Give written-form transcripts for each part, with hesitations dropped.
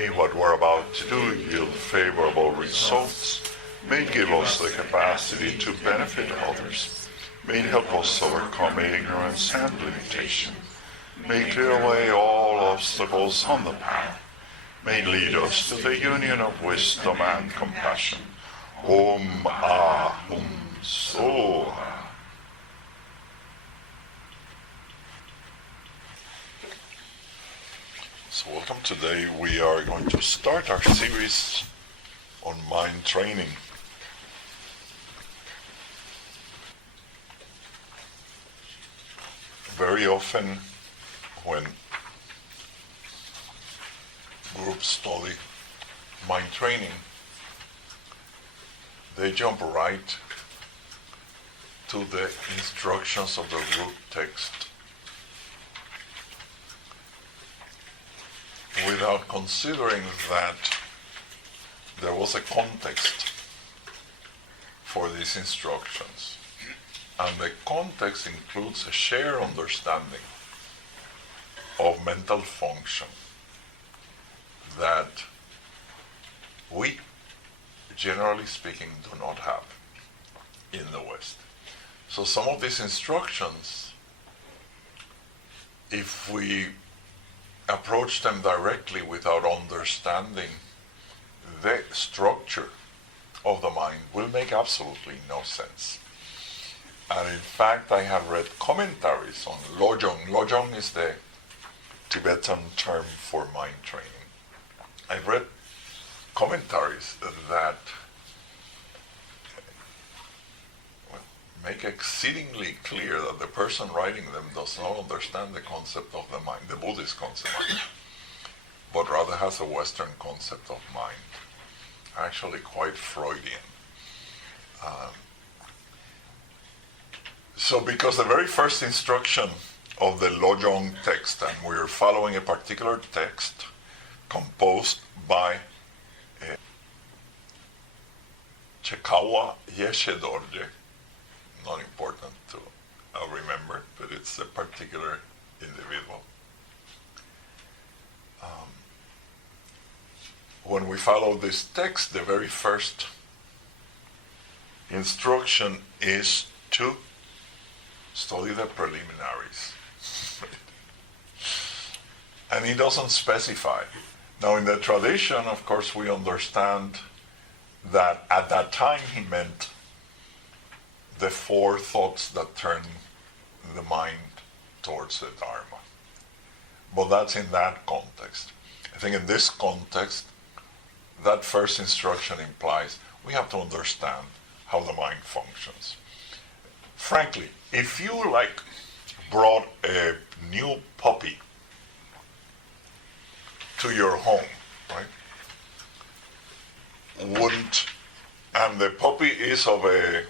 May what we're about to do yield favorable results. May it give us the capacity to benefit others. May it help us overcome ignorance and limitation. May it clear away all obstacles on the path. May it lead us to the union of wisdom and compassion. Om Ahum Soha. So welcome. Today we are going to start our series on mind training. Very often when groups study mind training, they jump right to the instructions of the root text without considering that there was a context for these instructions. And the context includes a shared understanding of mental function that we, generally speaking, do not have in the West. So some of these instructions, if we approach them directly without understanding the structure of the mind, will make absolutely no sense. And in fact, I have read commentaries on Lojong. Lojong is the Tibetan term for mind training. I've read commentaries that make exceedingly clear that the person writing them does not understand the concept of the mind, the Buddhist concept of mind, but rather has a Western concept of mind, actually quite Freudian. So because the very first instruction of the Lojong text, and we're following a particular text composed by Chekawa Yeshe Dorje, not important to remember, but it's a particular individual. When we follow this text, the very first instruction is to study the preliminaries. And he doesn't specify. Now in the tradition, of course, we understand that at that time he meant the four thoughts that turn the mind towards the Dharma. But that's in that context. I think in this context, that first instruction implies we have to understand how the mind functions. Frankly, if you brought a new puppy to your home, right? And the puppy is of a,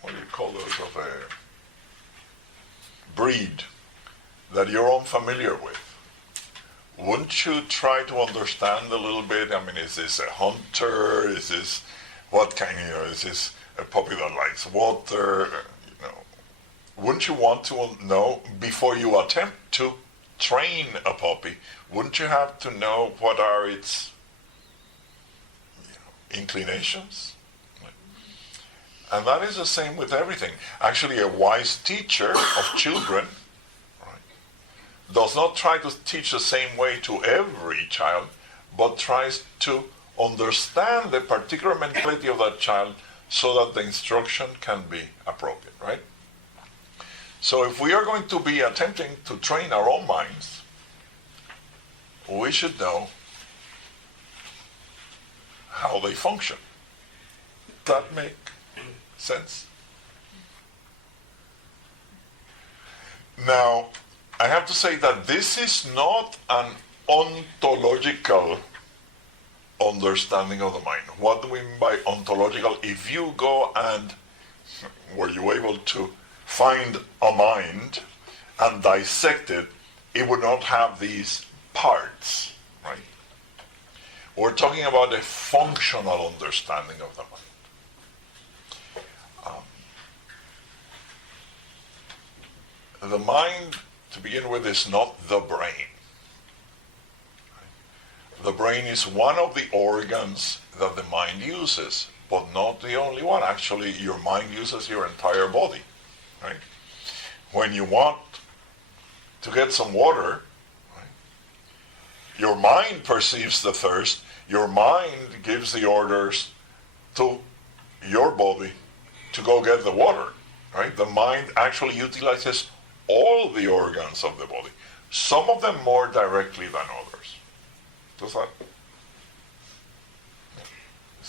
what do you call those, of a breed that you're unfamiliar with, wouldn't you try to understand a little bit? I mean, is this a hunter? Is this, what kind, is this a puppy that likes water? Wouldn't you want to know, before you attempt to train a puppy, wouldn't you have to know what are its inclinations? And that is the same with everything. Actually, a wise teacher of children, right, does not try to teach the same way to every child, but tries to understand the particular mentality of that child so that the instruction can be appropriate, right? So if we are going to be attempting to train our own minds, we should know how they function. Does that make sense? Now, I have to say that this is not an ontological understanding of the mind. What do we mean by ontological? If you go and were you able to find a mind and dissect it, it would not have these parts, right? We're talking about a functional understanding of the mind. The mind, to begin with, is not the brain. the brain is one of the organs that the mind uses, but not the only one. Actually, your mind uses your entire body, right? When you want to get some water, right, your mind perceives the thirst. Your mind gives the orders to your body to go get the water, right? The mind actually utilizes all the organs of the body, some of them more directly than others. Is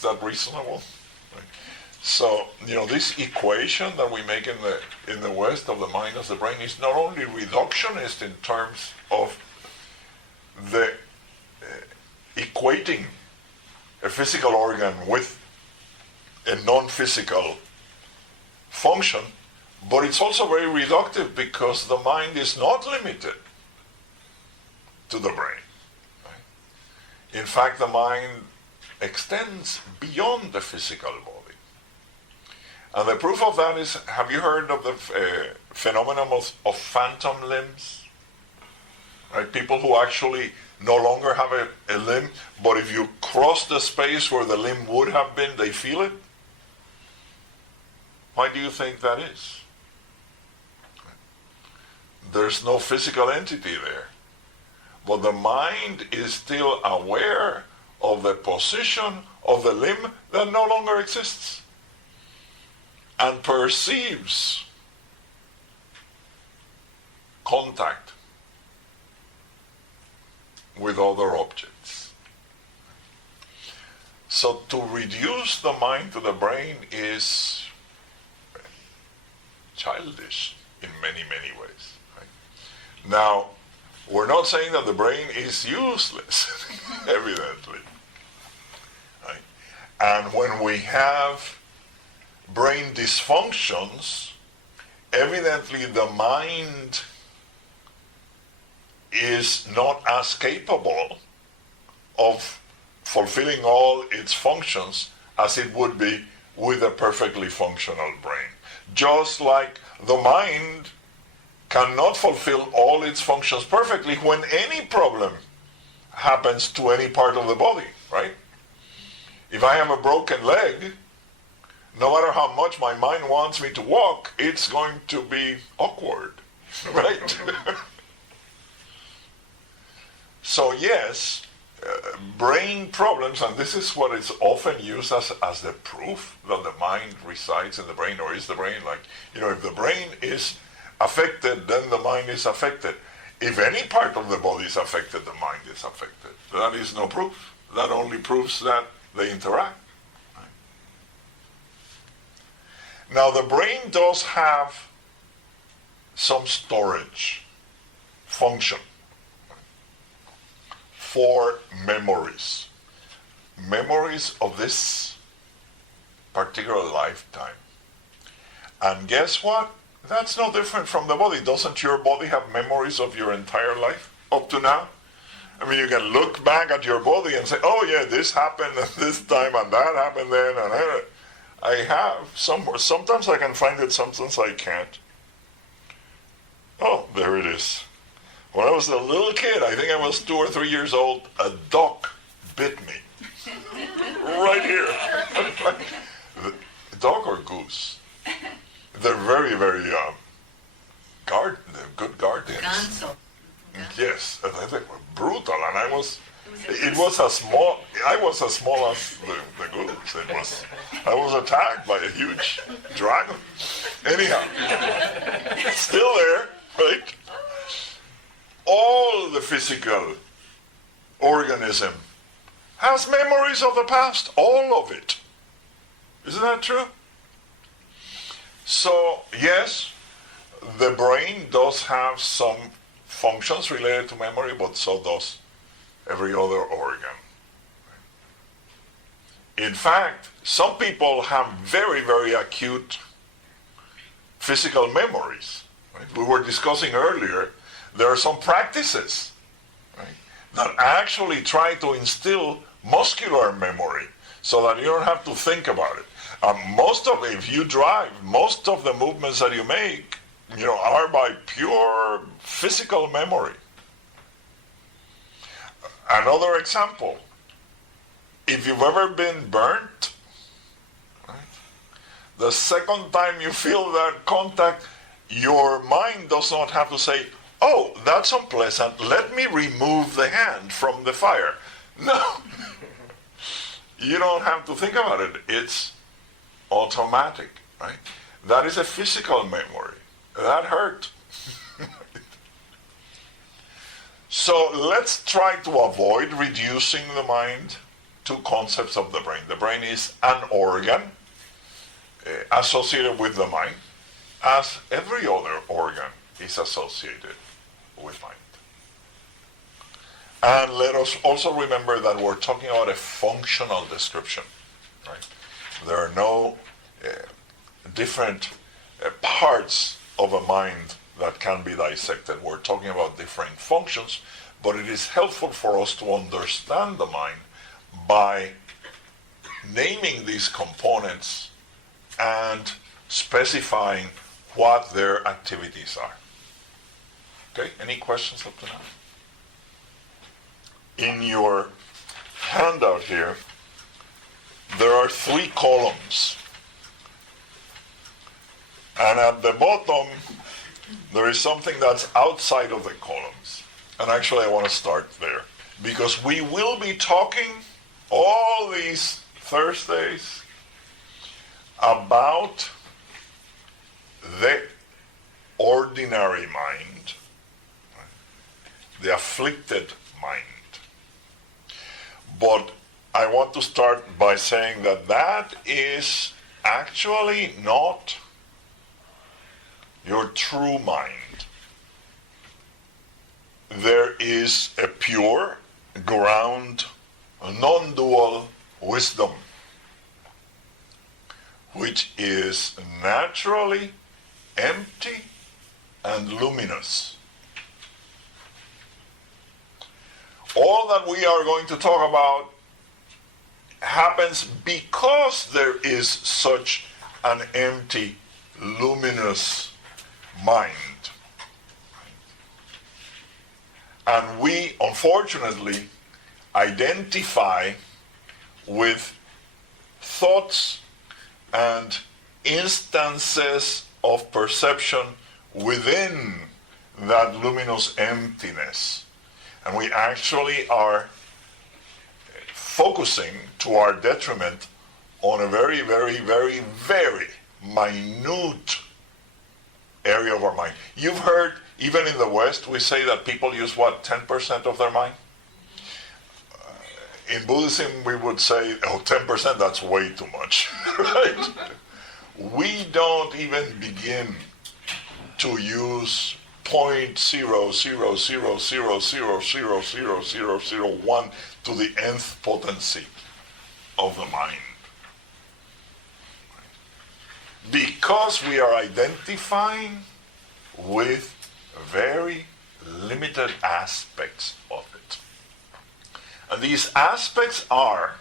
that reasonable? Right. So, this equation that we make in the West of the mind as the brain is not only reductionist in terms of the equating a physical organ with a non-physical function, but it's also very reductive because the mind is not limited to the brain. Right? In fact, the mind extends beyond the physical body. And the proof of that is, have you heard of the phenomenon of phantom limbs? Right? People who actually no longer have a limb, but if you cross the space where the limb would have been, they feel it. Why do you think that is? There's no physical entity there. But the mind is still aware of the position of the limb that no longer exists and perceives contact with other objects. So to reduce the mind to the brain is childish in many, many ways. Right? Now, we're not saying that the brain is useless, evidently. Right? And when we have brain dysfunctions, evidently the mind is not as capable of fulfilling all its functions as it would be with a perfectly functional brain. Just like the mind cannot fulfill all its functions perfectly when any problem happens to any part of the body, right? If I have a broken leg, no matter how much my mind wants me to walk, it's going to be awkward, right? So yes, brain problems, and this is what is often used as the proof that the mind resides in the brain, or is the brain like, if the brain is affected, then the mind is affected. If any part of the body is affected, the mind is affected. That is no proof. That only proves that they interact. Right? Now the brain does have some storage function for memories of this particular lifetime. And guess what? That's no different from the body. Doesn't your body have memories of your entire life up to now? I mean, you can look back at your body and say, oh yeah, this happened at this time and that happened then. And I have somewhere. Sometimes I can find it, sometimes I can't. Oh, there it is. When I was a little kid, I think I was 2 or 3 years old, a duck bit me. Right here. Duck or goose? They're very, very they're good guardians. Ganso. Yes, and they were brutal, and I was as small as the goose. I was attacked by a huge dragon. Anyhow, still there, right? All the physical organism has memories of the past, all of it. Isn't that true? So, yes, the brain does have some functions related to memory, but so does every other organ. In fact, some people have very, very acute physical memories. Right? We were discussing earlier, there are some practices, right, that actually try to instill muscular memory so that you don't have to think about it. If you drive, most of the movements that you make, are by pure physical memory. Another example, if you've ever been burnt, right, the second time you feel that contact, your mind does not have to say, oh, that's unpleasant, let me remove the hand from the fire. No. You don't have to think about it. It's automatic, right? That is a physical memory. That hurt. So let's try to avoid reducing the mind to concepts of the brain. The brain is an organ associated with the mind, as every other organ is associated with mind. And let us also remember that we're talking about a functional description, right? There are no different parts of a mind that can be dissected. We're talking about different functions, but it is helpful for us to understand the mind by naming these components and specifying what their activities are. Okay, any questions up to now? In your handout here, there are 3 columns. And at the bottom, there is something that's outside of the columns. And actually, I want to start there. Because we will be talking all these Thursdays about the ordinary mind, the afflicted mind. But I want to start by saying that that is actually not your true mind. There is a pure, ground, non-dual wisdom, which is naturally empty and luminous. All that we are going to talk about happens because there is such an empty, luminous mind. And we, unfortunately, identify with thoughts and instances of perception within that luminous emptiness. And we actually are focusing to our detriment on a very, very, very, very minute area of our mind. You've heard, even in the West, we say that people use, 10% of their mind? In Buddhism, we would say, 10%, that's way too much, right? We don't even begin to use 0.00000000001 to the nth potency of the mind. Because we are identifying with very limited aspects of it. And these aspects are,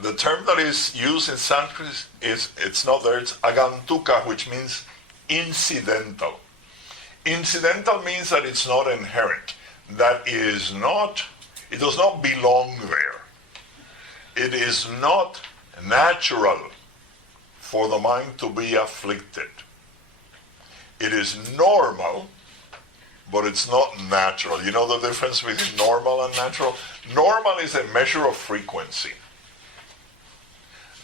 the term that is used in Sanskrit it's not there, it's agantuka, which means incidental. Incidental means that it's not inherent. That is not, it does not belong there. It is not natural for the mind to be afflicted. It is normal, but it's not natural. You know the difference between normal and natural? Normal is a measure of frequency.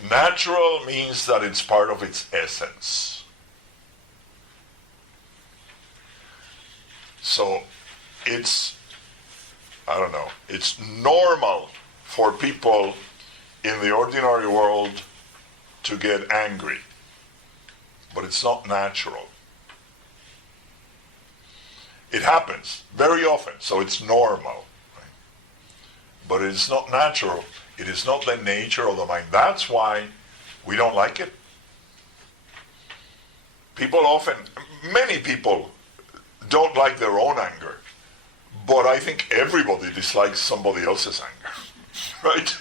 Natural means that it's part of its essence. So it's normal for people in the ordinary world to get angry, but it's not natural. It happens very often, so it's normal. Right? But it's not natural. It is not the nature of the mind. That's why we don't like it. Many people don't like their own anger, but I think everybody dislikes somebody else's anger, right?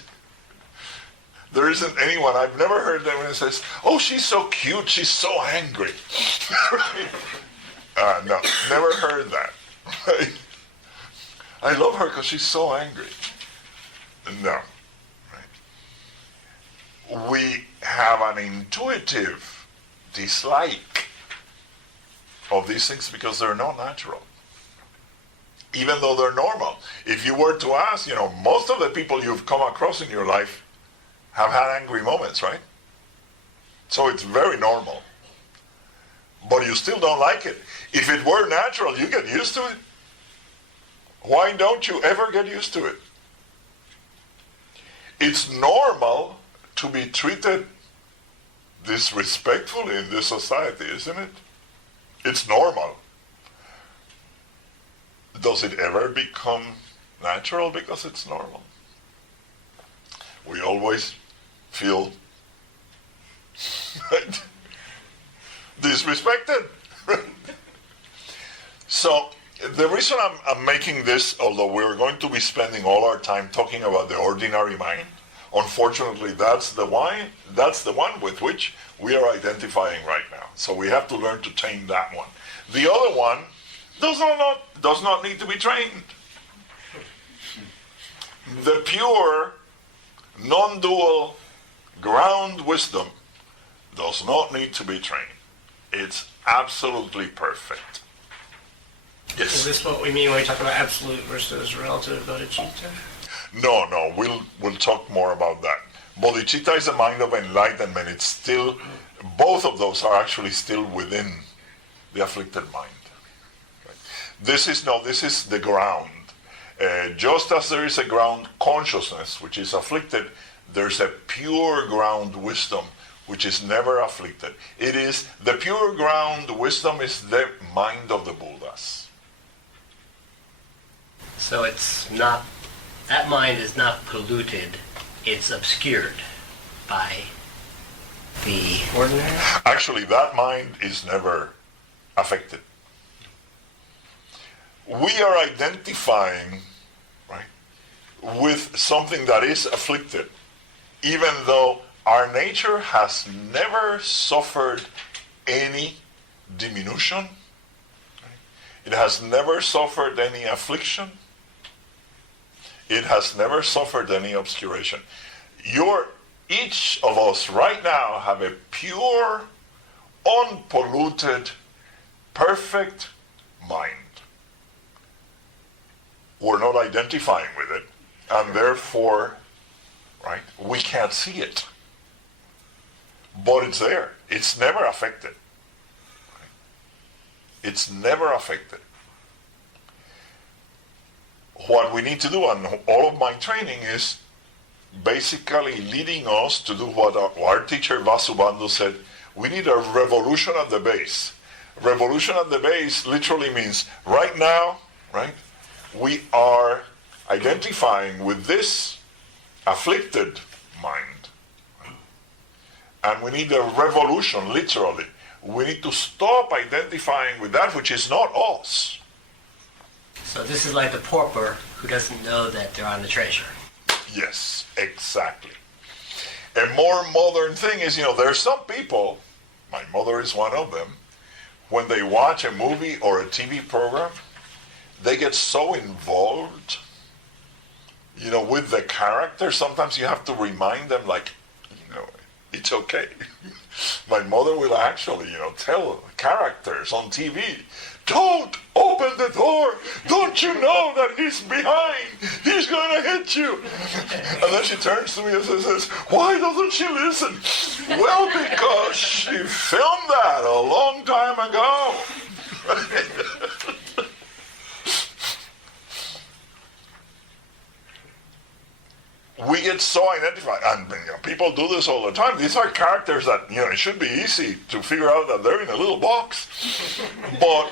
There isn't anyone, I've never heard anyone who says, oh, she's so cute, she's so angry. No, never heard that. Right? I love her because she's so angry. No. Right? We have an intuitive dislike of these things because they're not natural. Even though they're normal. If you were to ask, most of the people you've come across in your life have had angry moments, right? So it's very normal. But you still don't like it. If it were natural, you get used to it. Why don't you ever get used to it? It's normal to be treated disrespectfully in this society, isn't it? It's normal. Does it ever become natural because it's normal? We always feel disrespected. So the reason I'm making this, although we're going to be spending all our time talking about the ordinary mind, unfortunately that's the one with which we are identifying right now. So we have to learn to tame that one. The other one does not need to be trained. The pure, non-dual ground wisdom does not need to be trained. It's absolutely perfect. Yes. Is this what we mean when we talk about absolute versus relative bodhicitta? No, we'll talk more about that. Bodhicitta is a mind of enlightenment. It's still, both of those are actually still within the afflicted mind. Right? This is the ground. Just as there is a ground consciousness which is afflicted, there's a pure ground wisdom which is never afflicted. It is the pure ground wisdom is the mind of the Buddhas. So it's not, that mind is not polluted, it's obscured by the ordinary? Actually, that mind is never affected. We are identifying, right, with something that is afflicted, even though our nature has never suffered any diminution. Right? It has never suffered any affliction. It has never suffered any obscuration. Each of us right now have a pure, unpolluted, perfect mind. We're not identifying with it, and therefore, right, we can't see it. But it's there. It's never affected. It's never affected. What we need to do, and all of my training is basically leading us to do what our teacher Vasubandhu said. We need a revolution at the base. Revolution at the base literally means right now, right, we are identifying with this afflicted mind. And we need a revolution, literally. We need to stop identifying with that which is not us. So this is like the pauper who doesn't know that they're on the treasure. Yes, exactly. A more modern thing is, there are some people, my mother is one of them, when they watch a movie or a TV program, they get so involved, with the character. Sometimes you have to remind them, it's okay. My mother will actually, tell characters on TV, don't open the door. Don't you know that he's behind? He's going to hit you. And then she turns to me and says, why doesn't she listen? Well, because she filmed that a long time ago. We get so identified, and people do this all the time. These are characters that, it should be easy to figure out that they're in a little box. But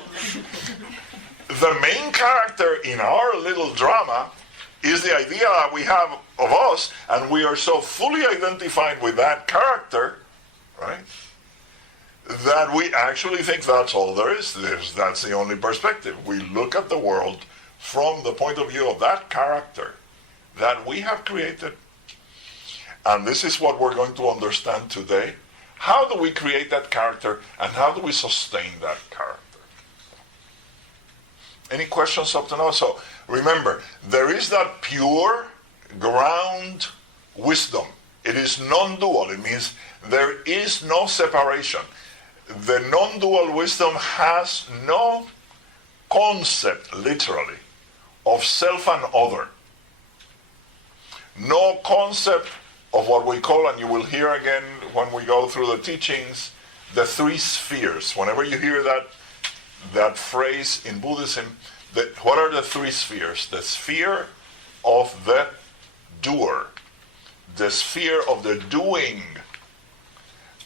the main character in our little drama is the idea that we have of us, and we are so fully identified with that character, right, that we actually think that's all there is. That's the only perspective. We look at the world from the point of view of that character that we have created. And this is what we're going to understand today. How do we create that character, and how do we sustain that character? Any questions up to now? So remember, there is that pure ground wisdom. It is non-dual. It means there is no separation. The non-dual wisdom has no concept, literally, of self and other. No concept of what we call, and you will hear again when we go through the teachings, the three spheres. Whenever you hear that phrase in Buddhism, what are the three spheres? The sphere of the doer, the sphere of the doing,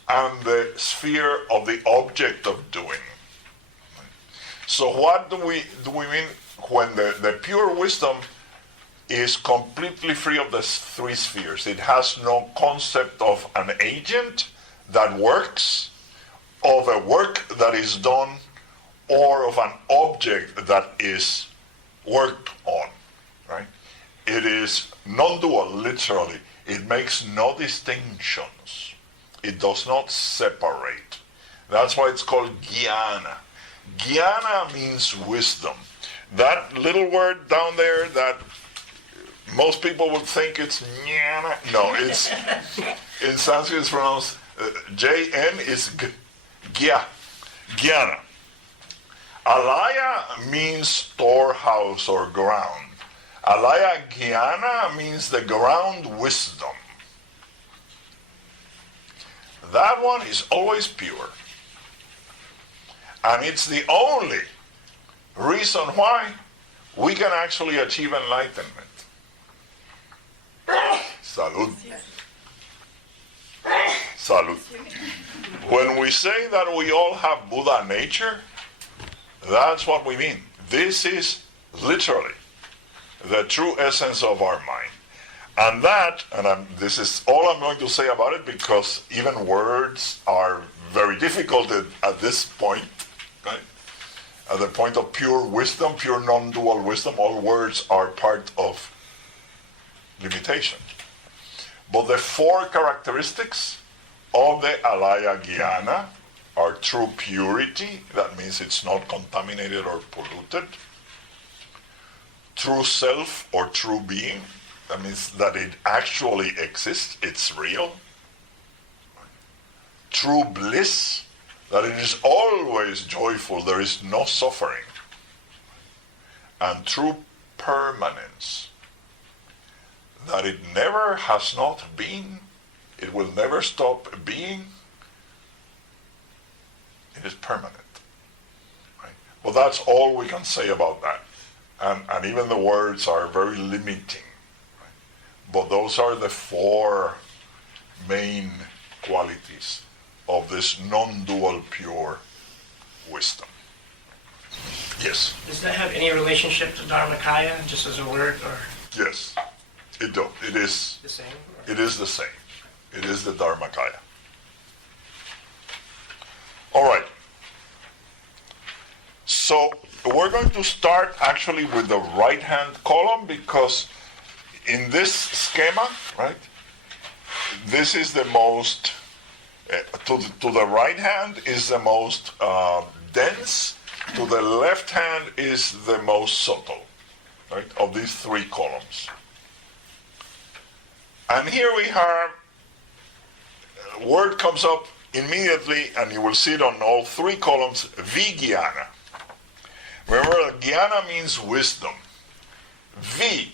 and the sphere of the object of doing. So what do we mean when the pure wisdom is completely free of the three spheres? It has no concept of an agent that works, of a work that is done, or of an object that is worked on, right? It is non-dual, literally. It makes no distinctions. It does not separate. That's why it's called jnana. Jnana means wisdom. That little word down there that most people would think it's jnana. No, it's in Sanskrit it's pronounced Jn is jnana. Alaya means storehouse or ground. Alaya jnana means the ground wisdom. That one is always pure. And it's the only reason why we can actually achieve enlightenment. Salud. Salud. When we say that we all have Buddha nature, that's what we mean. This is literally the true essence of our mind. And this is all I'm going to say about it, because even words are very difficult at this point, right? At the point of pure wisdom, pure non-dual wisdom, all words are part of limitation. But the four characteristics of the alaya jnana are true purity, that means it's not contaminated or polluted. True self or true being, that means that it actually exists, it's real. True bliss, that it is always joyful, there is no suffering. And true permanence, that it never has not been, it will never stop being, it is permanent. Right? Well, that's all we can say about that. And even the words are very limiting. But those are the four main qualities of this non-dual pure wisdom. Yes? Does that have any relationship to Dharmakaya, just as a word, or Yes, it does. It is. the same? It is the same. It is the Dharmakaya. All right. So we're going to start actually with the right-hand column, because in this schema, right, this is the most, to the right hand is the most dense, to the left hand is the most subtle, right, of these three columns. And here we have, word comes up immediately, and you will see it on all three columns, vijnana. Remember, jnana means wisdom. V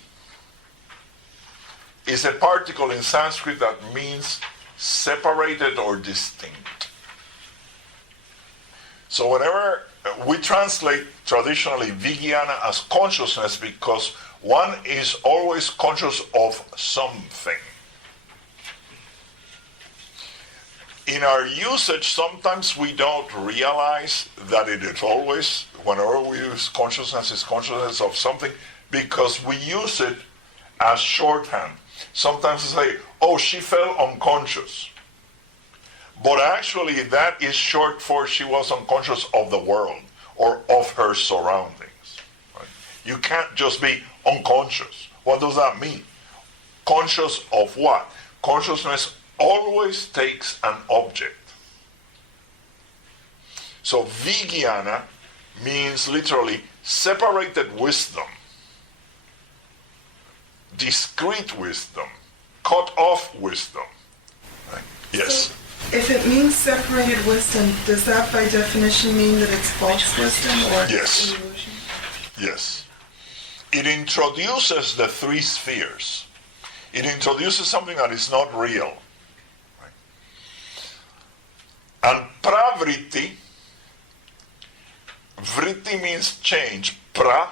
is a particle in Sanskrit that means separated or distinct. So whenever we translate traditionally vijnana as consciousness, because one is always conscious of something. In our usage, sometimes we don't realize that it is always, whenever we use consciousness, is consciousness of something, because we use it as shorthand. Sometimes we say, oh, she fell unconscious. But actually that is short for she was unconscious of the world or of her surroundings. Right? You can't just be unconscious. What does that mean? Conscious of what? Consciousness always takes an object. So vijnana means literally separated wisdom, discrete wisdom, cut off wisdom. Right? Yes. So, if it means separated wisdom, does that by definition mean that it's false wisdom or Yes. illusion? Yes. It introduces the three spheres. It introduces something that is not real. Right? And pravritti, vritti means change, pra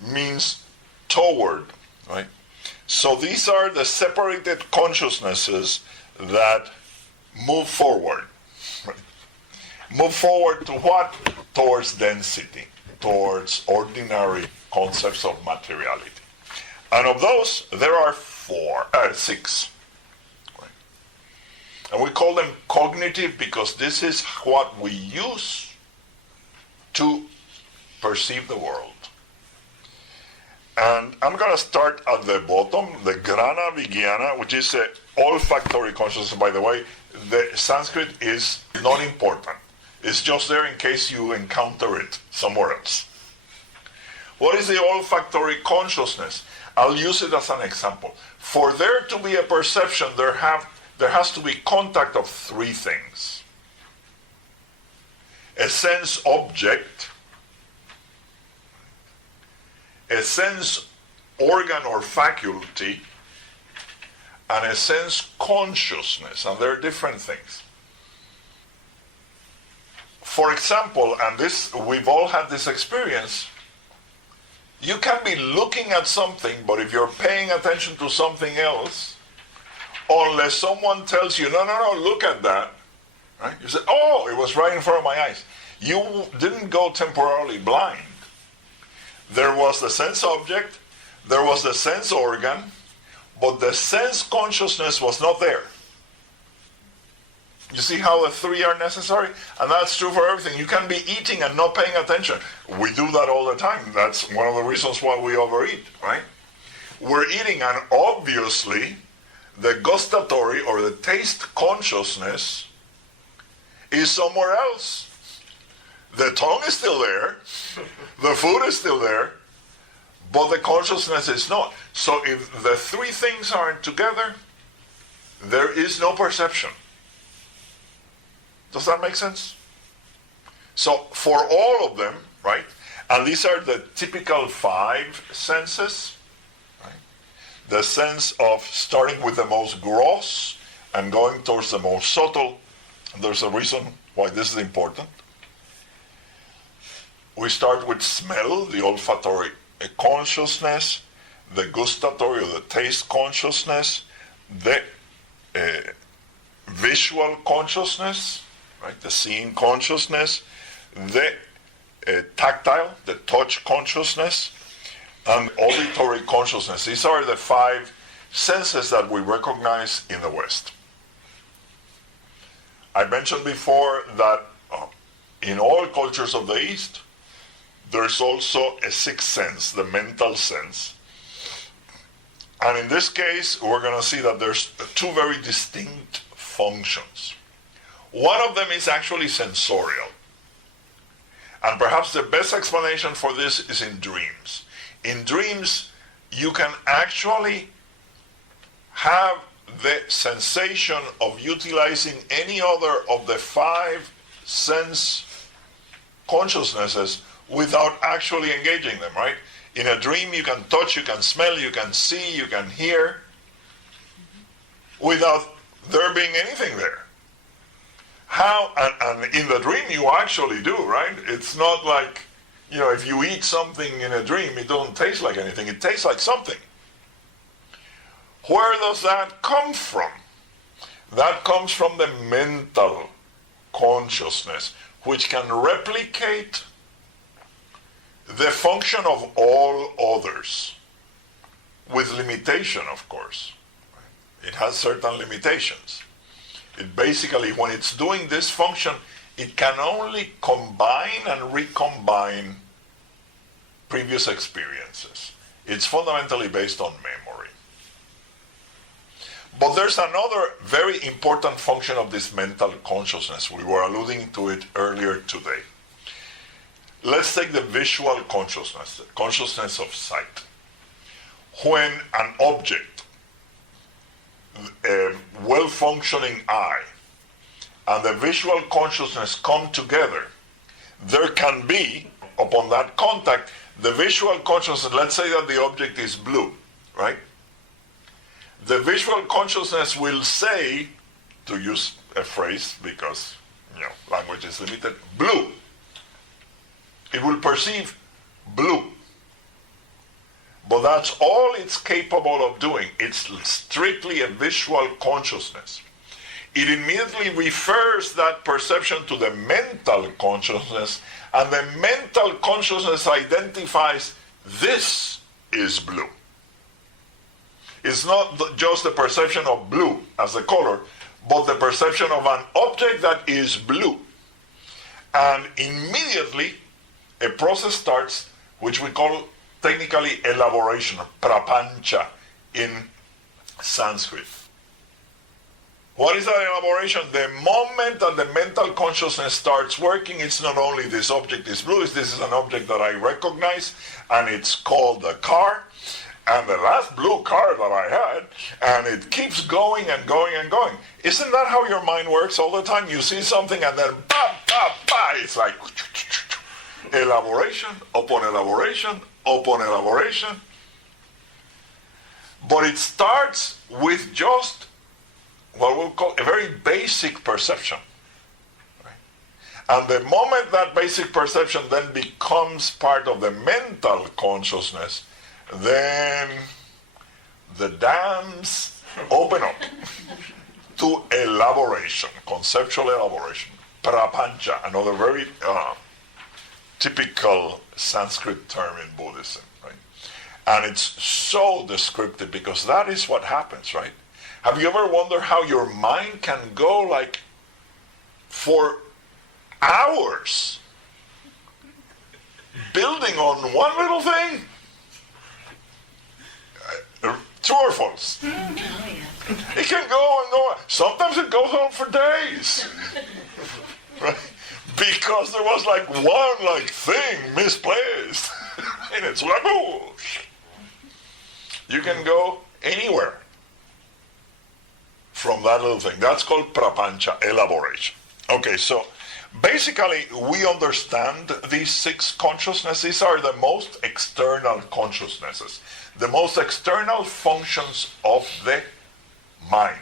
means toward. Right? So these are the separated consciousnesses that move forward. Right? Move forward to what? Towards density, towards ordinary concepts of materiality. And of those, there are six. Right? And we call them cognitive because this is what we use to perceive the world. And I'm going to start at the bottom, the grana vijnana, which is an olfactory consciousness. By the way, the Sanskrit is not important. It's just there in case you encounter it somewhere else. What is the olfactory consciousness? I'll use it as an example. For there to be a perception, there has to be contact of three things. A sense object, a sense organ or faculty, and a sense consciousness, and they're different things. For example, and this we've all had this experience, you can be looking at something, but if you're paying attention to something else, unless someone tells you, no, look at that, right? You say, oh, it was right in front of my eyes. You didn't go temporarily blind. There was the sense object, there was the sense organ, but the sense consciousness was not there. You see how the three are necessary? And that's true for everything. You can be eating and not paying attention. We do that all the time. That's one of the reasons why we overeat, right? We're eating, and obviously the gustatory or the taste consciousness is somewhere else. The tongue is still there, the food is still there, but the consciousness is not. So if the three things aren't together, there is no perception. Does that make sense? So for all of them, right, and these are the typical five senses, right? The sense of starting with the most gross and going towards the most subtle. And there's a reason why this is important. We start with smell, the olfactory consciousness, the gustatory or the taste consciousness, the visual consciousness, right, the seeing consciousness, the tactile, the touch consciousness, and auditory consciousness. These are the five senses that we recognize in the West. I mentioned before that in all cultures of the East, there's also a sixth sense, the mental sense. And in this case, we're going to see that there's two very distinct functions. One of them is actually sensorial. And perhaps the best explanation for this is in dreams. In dreams, you can actually have the sensation of utilizing any other of the five sense consciousnesses without actually engaging them, right? In a dream, you can touch, you can smell, you can see, you can hear, without there being anything there. How, and in the dream you actually do, right? It's not like, if you eat something in a dream, it doesn't taste like anything. It tastes like something. Where does that come from? That comes from the mental consciousness, which can replicate the function of all others, with limitation, of course. It has certain limitations. It basically, when it's doing this function, it can only combine and recombine previous experiences. It's fundamentally based on memory. But there's another very important function of this mental consciousness. We were alluding to it earlier today. let's take the visual consciousness, the consciousness of sight. When an object, a well-functioning eye, and the visual consciousness come together, there can be, upon that contact, the visual consciousness, let's say that the object is blue, right? The visual consciousness will say, to use a phrase because language is limited, blue. It will perceive blue. But that's all it's capable of doing. It's strictly a visual consciousness. It immediately refers that perception to the mental consciousness, and the mental consciousness identifies this is blue. It's not just the perception of blue as a color, but the perception of an object that is blue. And immediately a process starts which we call technically elaboration, prapancha in Sanskrit. What is that elaboration? The moment that the mental consciousness starts working, it's not only this object is blue, this is an object that I recognize, and it's called a car, and the last blue car that I had, and it keeps going and going and going. Isn't that how your mind works all the time? You see something and then, bah, bah, bah, it's like elaboration upon elaboration upon elaboration. But it starts with just what we'll call a very basic perception. Right? And the moment that basic perception then becomes part of the mental consciousness, then the dams open up to elaboration, conceptual elaboration. Prapancha, another very typical Sanskrit term in Buddhism, right? And it's so descriptive because that is what happens, right? Have you ever wondered how your mind can go like for hours building on one little thing? True or false? It can go and go. Sometimes it goes on for days. Right? Because there was like one thing misplaced. And it's waboosh. You can go anywhere from that little thing. That's called prapancha, elaboration. Okay, so basically we understand these six consciousnesses. These are the most external consciousnesses, the most external functions of the mind.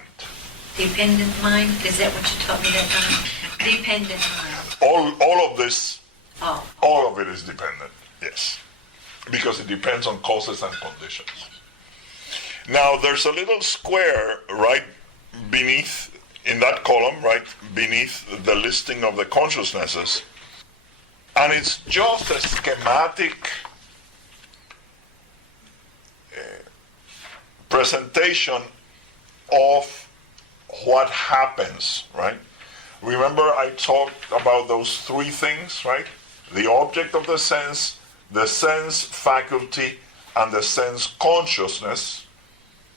Dependent mind? Is that what you taught me that time? Dependent mind. All of this, Oh. all of it is dependent, yes. Because it depends on causes and conditions. Now there's a little square right beneath, in that column, right beneath the listing of the consciousnesses. And it's just a schematic presentation of what happens, right? Remember I talked about those three things, right? The object of the sense faculty, and the sense consciousness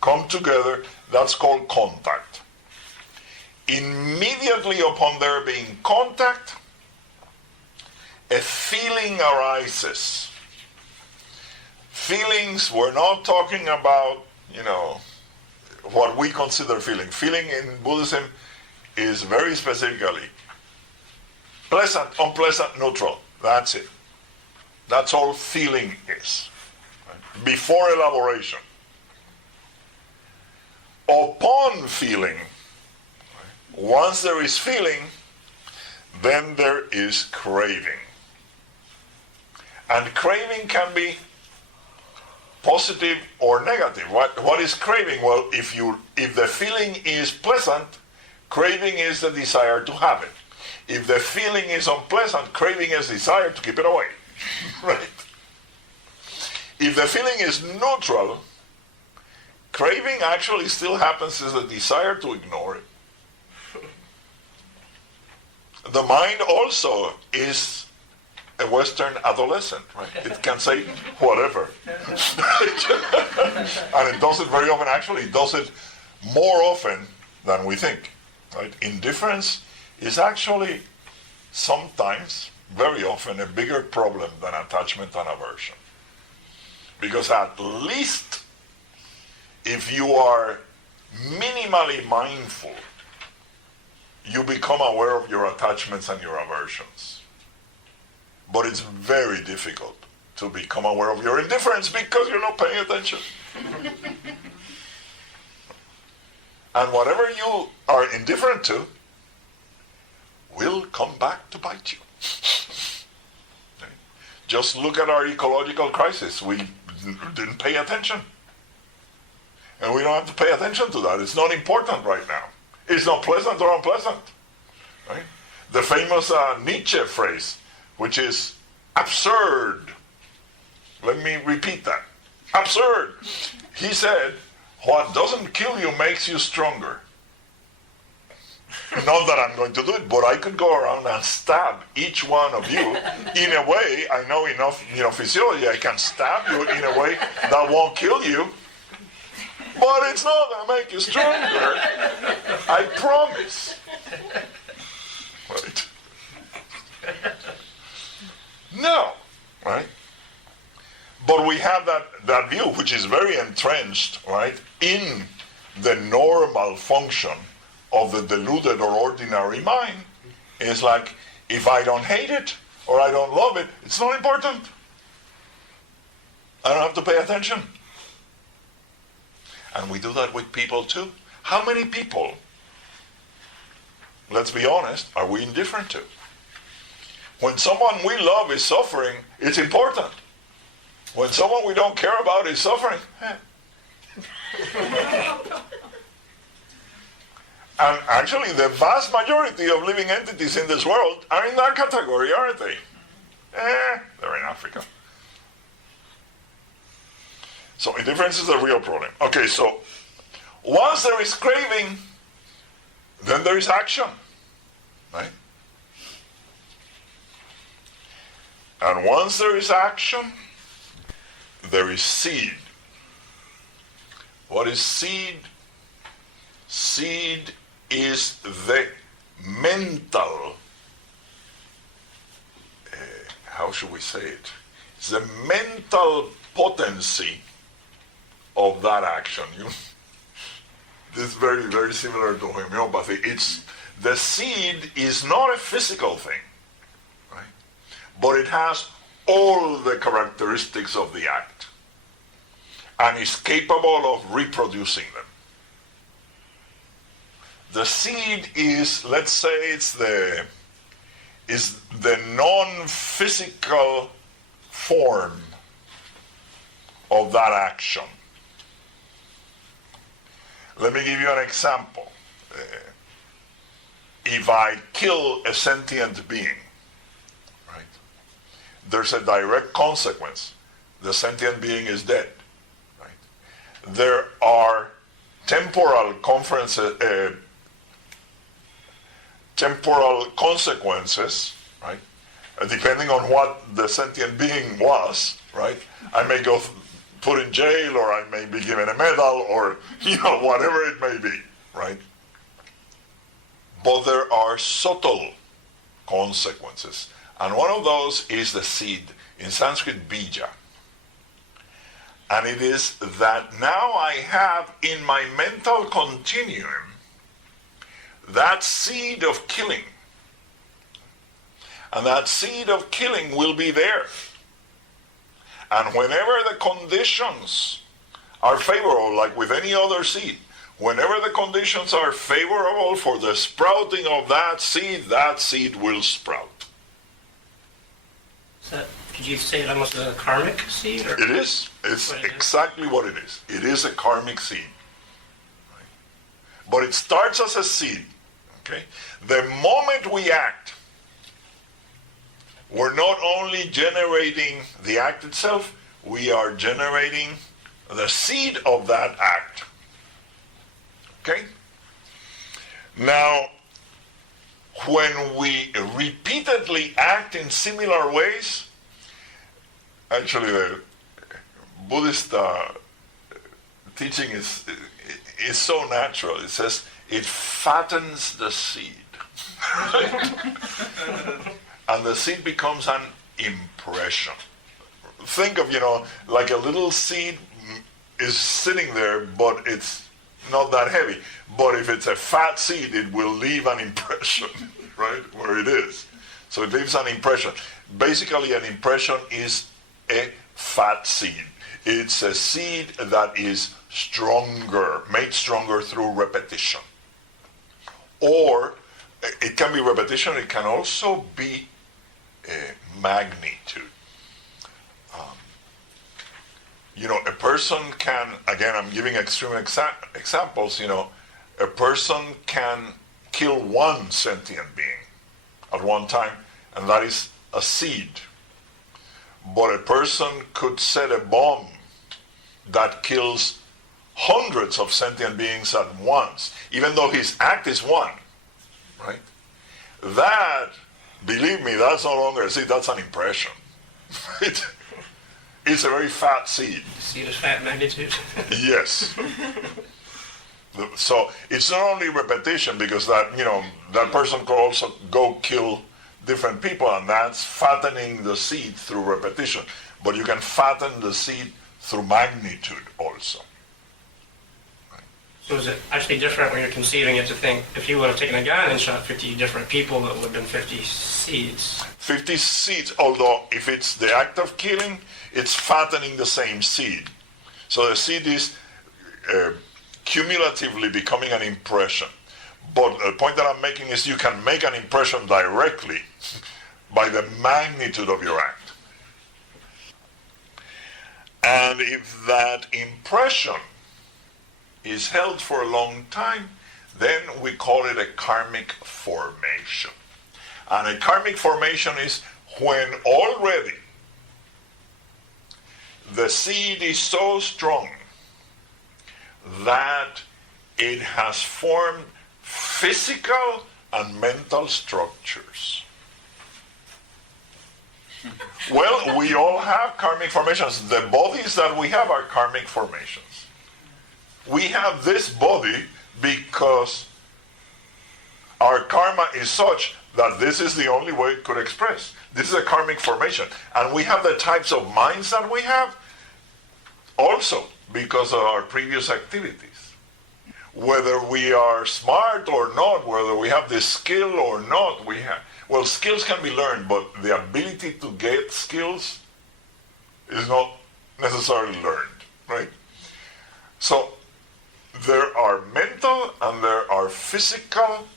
come together. That's called contact. Immediately upon there being contact, a feeling arises. Feelings, we're not talking about, what we consider feeling. Feeling in Buddhism is very specifically pleasant, unpleasant, neutral. That's it. That's all feeling is. Right? Before elaboration. Upon feeling, once there is feeling, then there is craving. And craving can be positive or negative. What is craving? Well, if the feeling is pleasant, craving is the desire to have it. If the feeling is unpleasant, craving is desire to keep it away. Right? If the feeling is neutral, craving actually still happens as a desire to ignore it. The mind also is a Western adolescent, right? It can say whatever. And it does it very often. Actually, it does it more often than we think, right? Indifference is actually sometimes very often a bigger problem than attachment and aversion. Because at least if you are minimally mindful, you become aware of your attachments and your aversions. But it's very difficult to become aware of your indifference because you're not paying attention. And whatever you are indifferent to will come back to bite you. Just look at our ecological crisis. We didn't pay attention. And we don't have to pay attention to that. It's not important right now. It's not pleasant or unpleasant. Right? The famous Nietzsche phrase, which is absurd. Let me repeat that. Absurd. He said, what doesn't kill you makes you stronger. Not that I'm going to do it, but I could go around and stab each one of you in a way, I know enough physiology, I can stab you in a way that won't kill you, but it's not going to make you stronger. I promise. Right? No. Right? But we have that view, which is very entrenched, right, in the normal function of the deluded or ordinary mind. It's like, if I don't hate it or I don't love it, it's not important. I don't have to pay attention. And we do that with people too. How many people, let's be honest, are we indifferent to? When someone we love is suffering, it's important. When someone we don't care about is suffering, And actually, the vast majority of living entities in this world are in that category, aren't they? They're in Africa. So indifference is a real problem. Okay, so once there is craving, then there is action, right? And once there is action, there is seed. What is seed? Seed is the mental, how should we say it? It's the mental potency of that action. This is very, very similar to homeopathy. The seed is not a physical thing, right? But it has all the characteristics of the act and is capable of reproducing them. The seed is, let's say, it's the non-physical form of that action. Let me give you an example. If I kill a sentient being, right, there's a direct consequence. The sentient being is dead. Right? There are temporal consequences, right? Depending on what the sentient being was, right? I may go put in jail, or I may be given a medal, or whatever it may be, right? But there are subtle consequences, and one of those is the seed, in Sanskrit bija. And it is that now I have in my mental continuum that seed of killing. And that seed of killing will be there. And whenever the conditions are favorable, like with any other seed, whenever the conditions are favorable for the sprouting of that seed will sprout. So, could you say it almost as a karmic seed? Or? It is. It's exactly what it is. It is a karmic seed. Right? But it starts as a seed. Okay? The moment we act, we're not only generating the act itself, we are generating the seed of that act. Okay? Now, when we repeatedly act in similar ways, actually the Buddhist teaching is so natural. It says it fattens the seed. Right? and the seed becomes an impression. Think of, like a little seed is sitting there, but it's not that heavy. But if it's a fat seed, it will leave an impression, right, where it is. So it leaves an impression. Basically, an impression is a fat seed. It's a seed that is stronger, made stronger through repetition. Or it can be repetition, it can also be magnitude. A person can, again, I'm giving extreme examples, a person can kill one sentient being at one time, and that is a seed. But a person could set a bomb that kills hundreds of sentient beings at once, even though his act is one, right? That, believe me, that's no longer a seed, that's an impression. It's a very fat seed. Seed is fat magnitude. Yes. So it's not only repetition, because that person could also go kill different people, and that's fattening the seed through repetition. But you can fatten the seed through magnitude also. So is it actually different when you're conceiving it to think, if you would have taken a gun and shot 50 different people, that would have been 50 seeds? 50 seeds, although if it's the act of killing, it's fattening the same seed. So the seed is cumulatively becoming an impression. But the point that I'm making is you can make an impression directly by the magnitude of your act. And if that impression is held for a long time, then we call it a karmic formation. And a karmic formation is when already the seed is so strong that it has formed physical and mental structures. Well, we all have karmic formations. The bodies that we have are karmic formations. We have this body because our karma is such that this is the only way it could express. This is a karmic formation. And we have the types of minds that we have also because of our previous activities. Whether we are smart or not, whether we have this skill or not, well, skills can be learned, but the ability to get skills is not necessarily learned, right? So there are mental and there are physical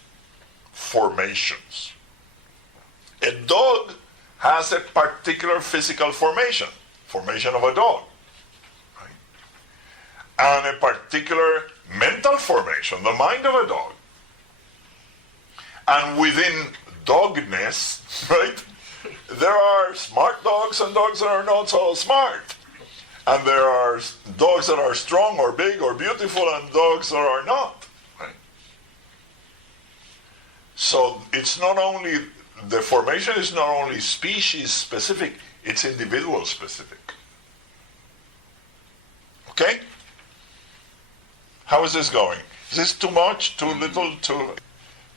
formations. A dog has a particular physical formation of a dog, right? And a particular mental formation, the mind of a dog. And within dogness, right, there are smart dogs and dogs that are not so smart. And there are dogs that are strong or big or beautiful and dogs that are not. Right? So it's not only, the formation is not only species specific, it's individual specific. Okay? How is this going? Is this too much, too little, too...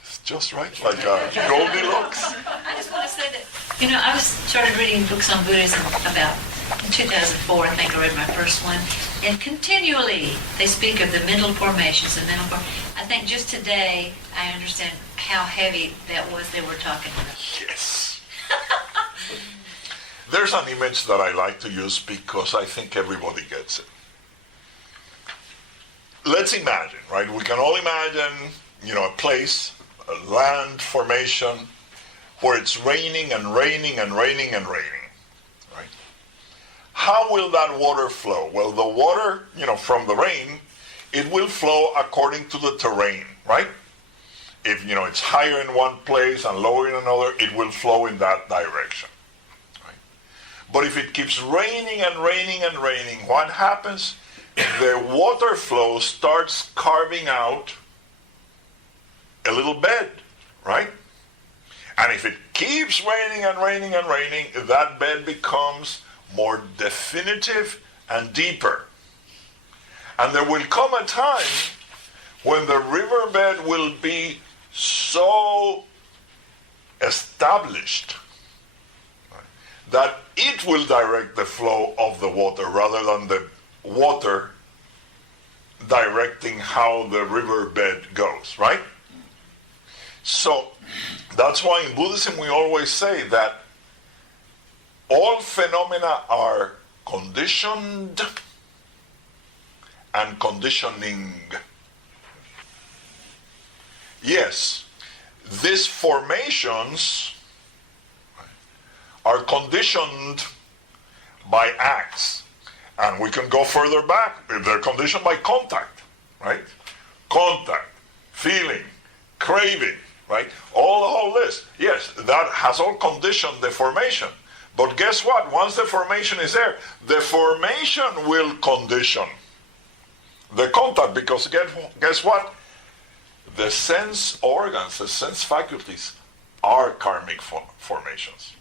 It's just right, like Goldilocks? I just want to say that, I started reading books on Buddhism about in 2004, I think I read my first one, and continually they speak of the mental formations, I think just today I understand how heavy that was they were talking about. Yes. There's an image that I like to use because I think everybody gets it. Let's imagine, right? We can all imagine, a place, a land formation, where it's raining and raining and raining and raining, right? How will that water flow? Well, the water, from the rain, it will flow according to the terrain, right? If, it's higher in one place and lower in another, it will flow in that direction, right? But if it keeps raining and raining and raining, what happens? The water flow starts carving out a little bed, right? And if it keeps raining and raining and raining, that bed becomes more definitive and deeper. And there will come a time when the riverbed will be so established that it will direct the flow of the water rather than the water directing how the riverbed goes, right? So that's why in Buddhism we always say that all phenomena are conditioned and conditioning. Yes, these formations are conditioned by acts. And we can go further back. They're conditioned by contact, right? Contact, feeling, craving, right? All the whole list. Yes, that has all conditioned the formation. But guess what? Once the formation is there, the formation will condition the contact, because guess what? The sense organs, the sense faculties are karmic formations.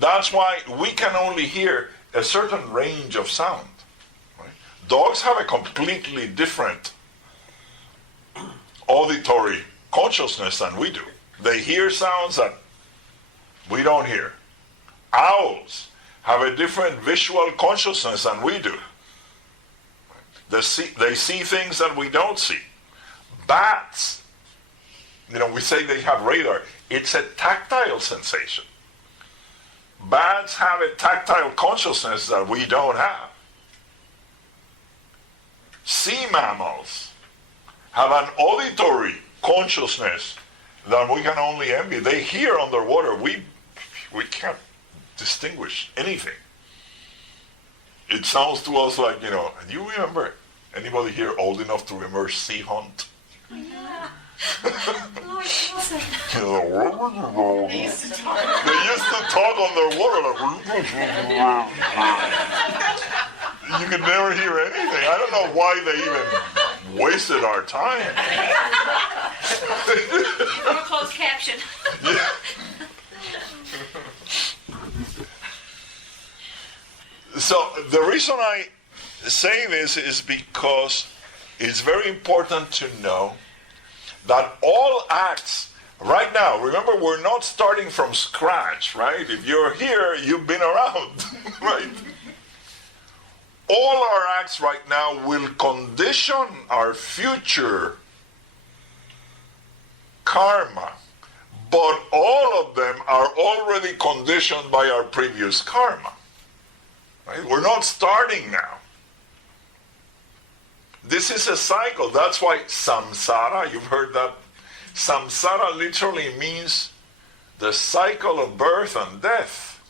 That's why we can only hear a certain range of sound. Right? Dogs have a completely different auditory consciousness than we do. They hear sounds that we don't hear. Owls have a different visual consciousness than we do. They see things that we don't see. Bats, we say they have radar. It's a tactile sensation. Bats have a tactile consciousness that we don't have. Sea mammals have an auditory consciousness that we can only envy. They hear underwater. We can't distinguish anything. It sounds to us like, do you remember anybody here old enough to remember Sea Hunt? Yeah. They used to talk. They used to talk underwater like, you could never hear anything. I don't know why they even wasted our time. Or closed caption. Yeah. So the reason I say this is because it's very important to know that all acts, right now, remember, we're not starting from scratch, right? If you're here, you've been around, right? All our acts right now will condition our future karma, but all of them are already conditioned by our previous karma. Right? We're not starting now. This is a cycle. That's why samsara, you've heard that. Samsara literally means the cycle of birth and death.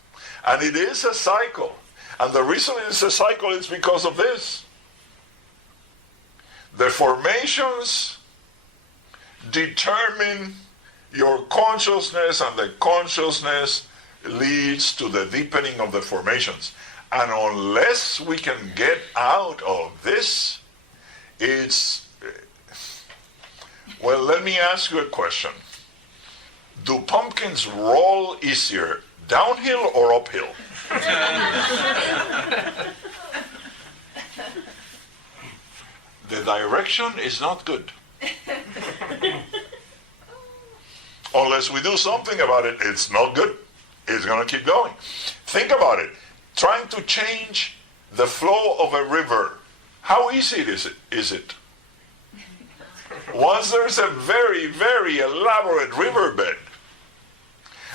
And it is a cycle. And the reason it's a cycle is because of this. The formations determine your consciousness, and the consciousness leads to the deepening of the formations. And unless we can get out of this, well, let me ask you a question. Do pumpkins roll easier downhill or uphill? The direction is not good. Unless we do something about it, it's not good. It's going to keep going. Think about it. Trying to change the flow of a river. How easy is it? Once there's a very, very elaborate riverbed.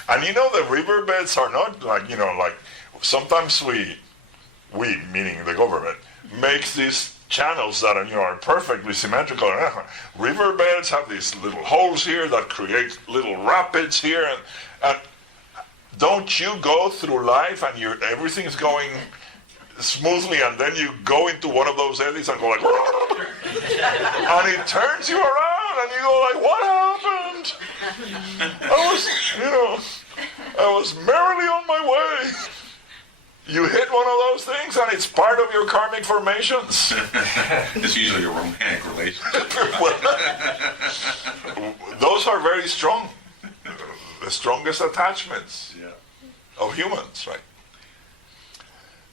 And the riverbeds are not like sometimes we, meaning the government, makes these channels that are perfectly symmetrical. Riverbeds have these little holes here that create little rapids here. And don't you go through life and everything's going smoothly, and then you go into one of those eddies and go like, and it turns you around, and you go like, what happened? I was merrily on my way. You hit one of those things, and it's part of your karmic formations. It's usually a romantic relationship. Those are very strong. The strongest attachments of humans, right?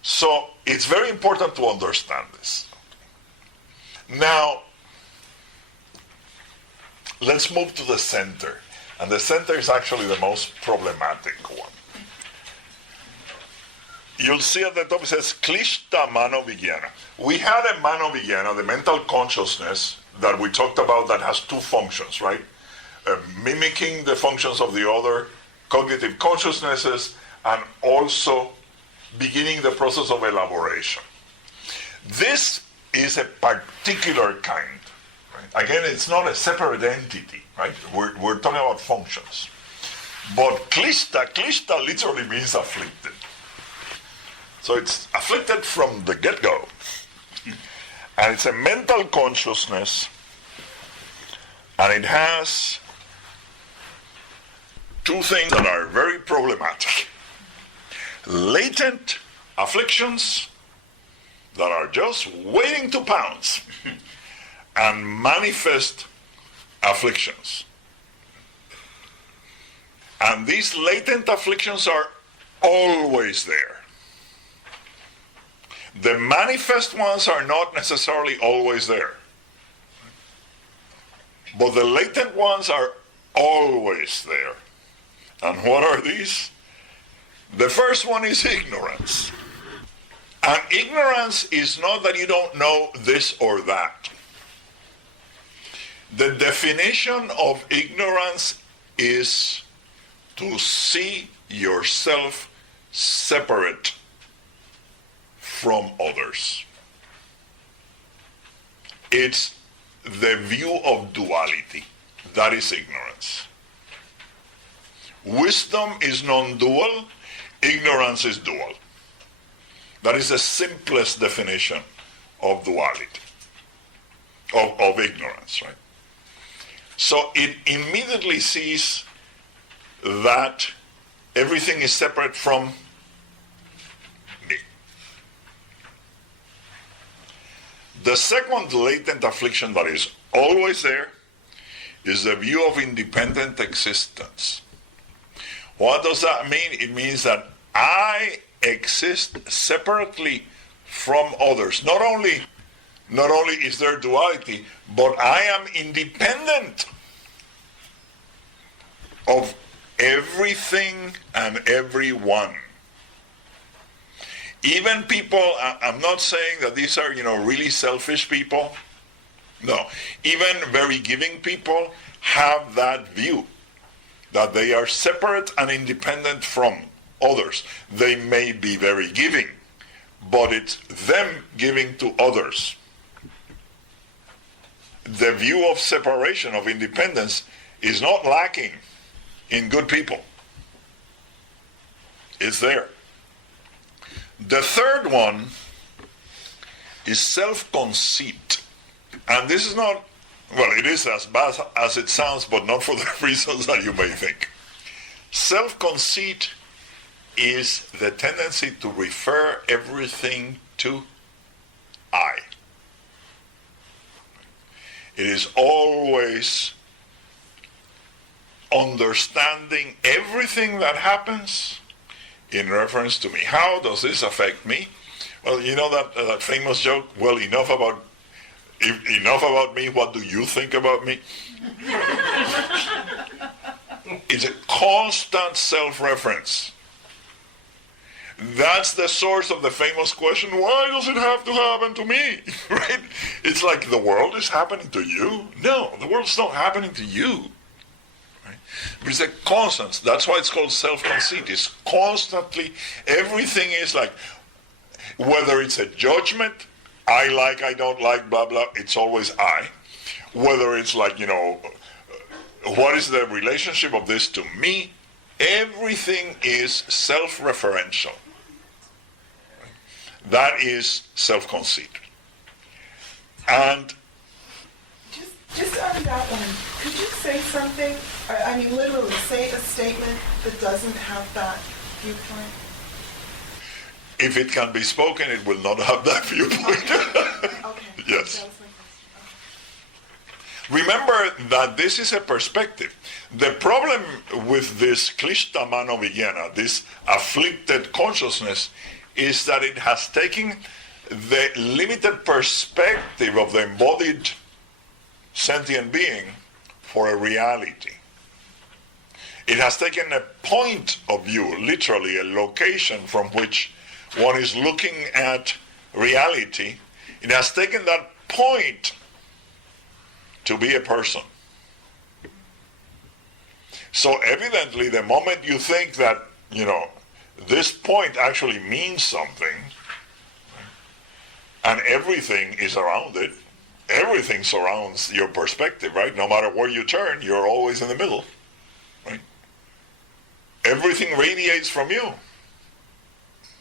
So it's very important to understand this. Now, let's move to the center. And the center is actually the most problematic one. you'll see at the top it says Klishta Mano Vijnana. We had a Mano Vijnana, the mental consciousness that we talked about, that has two functions, right? Mimicking the functions of the other cognitive consciousnesses, and also beginning the process of elaboration. This is a particular kind. Right? Again, it's not a separate entity, right? We're talking about functions. But klishta literally means afflicted. So it's afflicted from the get-go. And it's a mental consciousness, and it has two things that are very problematic. Latent afflictions that are just waiting to pounce, and manifest afflictions. And these latent afflictions are always there. The manifest ones are not necessarily always there. But the latent ones are always there. And what are these? The first one is ignorance. And ignorance is not that you don't know this or that. The definition of ignorance is to see yourself separate from others. It's the view of duality. That is ignorance. Wisdom is non-dual, ignorance is dual. That is the simplest definition of duality, of ignorance, right? So it immediately sees that everything is separate from me. The second latent affliction that is always there is the view of independent existence. What does that mean? It means that I exist separately from others. Not only is there duality, but I am independent of everything and everyone. Even people, I'm not saying that these are, really selfish people. No. Even very giving people have that view, that they are separate and independent from others. They may be very giving, but it's them giving to others. The view of separation, of independence, is not lacking in good people. It's there. The third one is self-conceit. And this is not, well, it is as bad as it sounds, but not for the reasons that you may think. Self-conceit is the tendency to refer everything to I. It is always understanding everything that happens in reference to me. How does this affect me? Well, you know that famous joke, well, enough about me, what do you think about me? It's a constant self-reference. That's the source of the famous question, why does it have to happen to me? Right? It's like the world is happening to you. No, the world's not happening to you. Right? But it's a constant. That's why it's called self-conceit. It's constantly, everything is like, whether it's a judgment, I like, I don't like, blah, blah, it's always I. Whether it's like, what is the relationship of this to me? Everything is self-referential. That is self-conceit. And Just on that one, could you say something? I mean, literally, say a statement that doesn't have that viewpoint. if it can be spoken, it will not have that viewpoint. Okay. Yes. That was my question. Okay. Remember that this is a perspective. The problem with this klishta mano vijnana, this afflicted consciousness, is that it has taken the limited perspective of the embodied sentient being for a reality. It has taken a point of view, literally a location from which one is looking at reality, it has taken that point to be a person. So evidently, the moment you think that, this point actually means something, and everything is around it, everything surrounds your perspective, right? No matter where you turn, you're always in the middle, right? Everything radiates from you,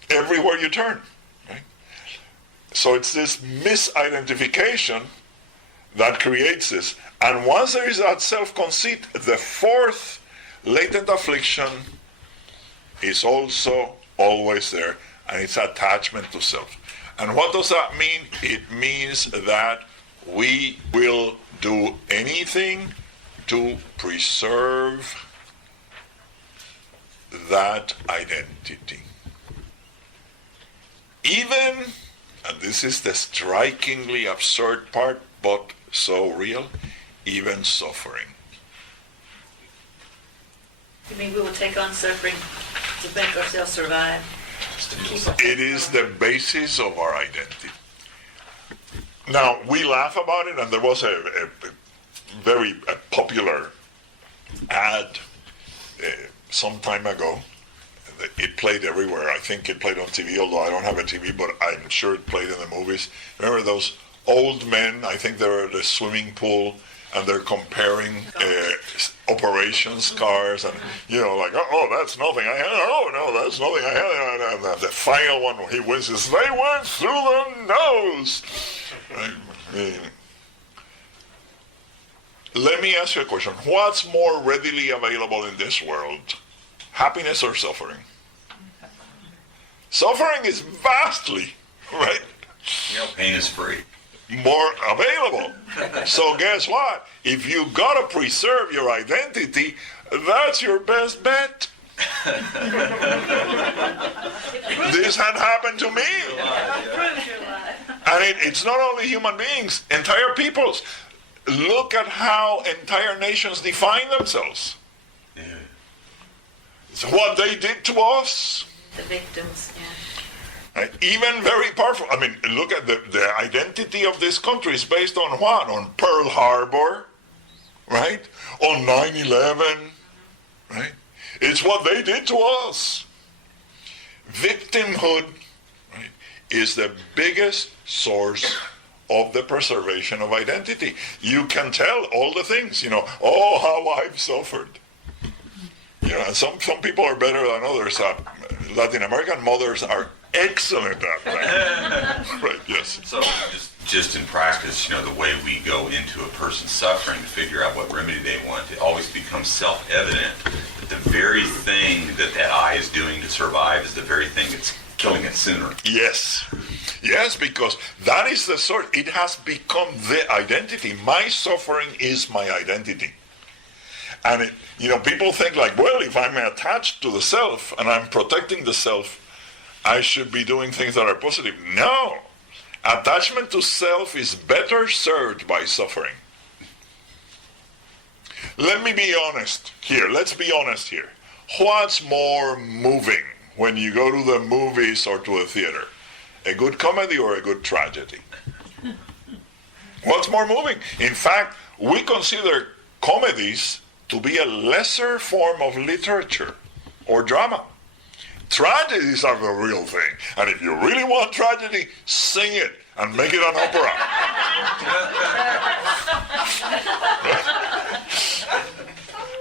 everywhere you turn, right? So it's this misidentification that creates this. And once there is that self-conceit, the fourth latent affliction is also always there, and it's attachment to self. And what does that mean? It means that we will do anything to preserve that identity. Even, and this is the strikingly absurd part, but so real, even suffering. You mean we will take on suffering to make ourselves survive? It is the basis of our identity. Now, we laugh about it, and there was a very popular ad some time ago. It played everywhere. I think it played on TV, although I don't have a TV, but I'm sure it played in the movies. Remember those old men, I think they were at the swimming pool, and they're comparing operation scars, and like, oh, that's nothing I had. Oh no, that's nothing I had. And the final one, he wins, is they went through the nose. Let me ask you a question. What's more readily available in this world, happiness or suffering? Suffering is vastly, right? Pain is free. More available. So guess what? If you gotta preserve your identity, that's your best bet. This had happened to me. And it's not only human beings, entire peoples. Look at how entire nations define themselves. Yeah. It's what they did to us. The victims, yeah. Right? Even very powerful. I mean, look at the identity of this country is based on what? On Pearl Harbor, right? On 9/11, right? It's what they did to us. Victimhood, right, is the biggest source of the preservation of identity. You can tell all the things, oh, how I've suffered. And some people are better than others. Latin American mothers are excellent at that. Right, yes. So just in practice, the way we go into a person's suffering to figure out what remedy they want, it always becomes self-evident that the very thing that eye is doing to survive is the very thing that's killing it sooner. Yes, because that is the source. It has become the identity. My suffering is my identity. And people think like, well, if I'm attached to the self and I'm protecting the self, I should be doing things that are positive. No. Attachment to self is better served by suffering. Let me be honest here. Let's be honest here. What's more moving when you go to the movies or to a theater? A good comedy or a good tragedy? What's more moving? In fact, we consider comedies to be a lesser form of literature or drama. Tragedies are the real thing. And if you really want tragedy, sing it and make it an opera.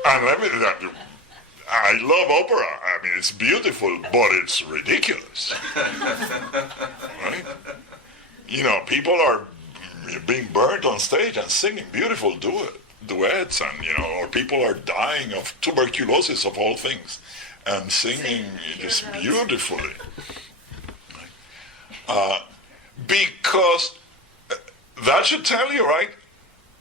And I love opera. I mean, it's beautiful, but it's ridiculous. Right? People are being burnt on stage and singing beautiful duets, and or people are dying of tuberculosis of all things, and singing just beautifully. Because that should tell you, right?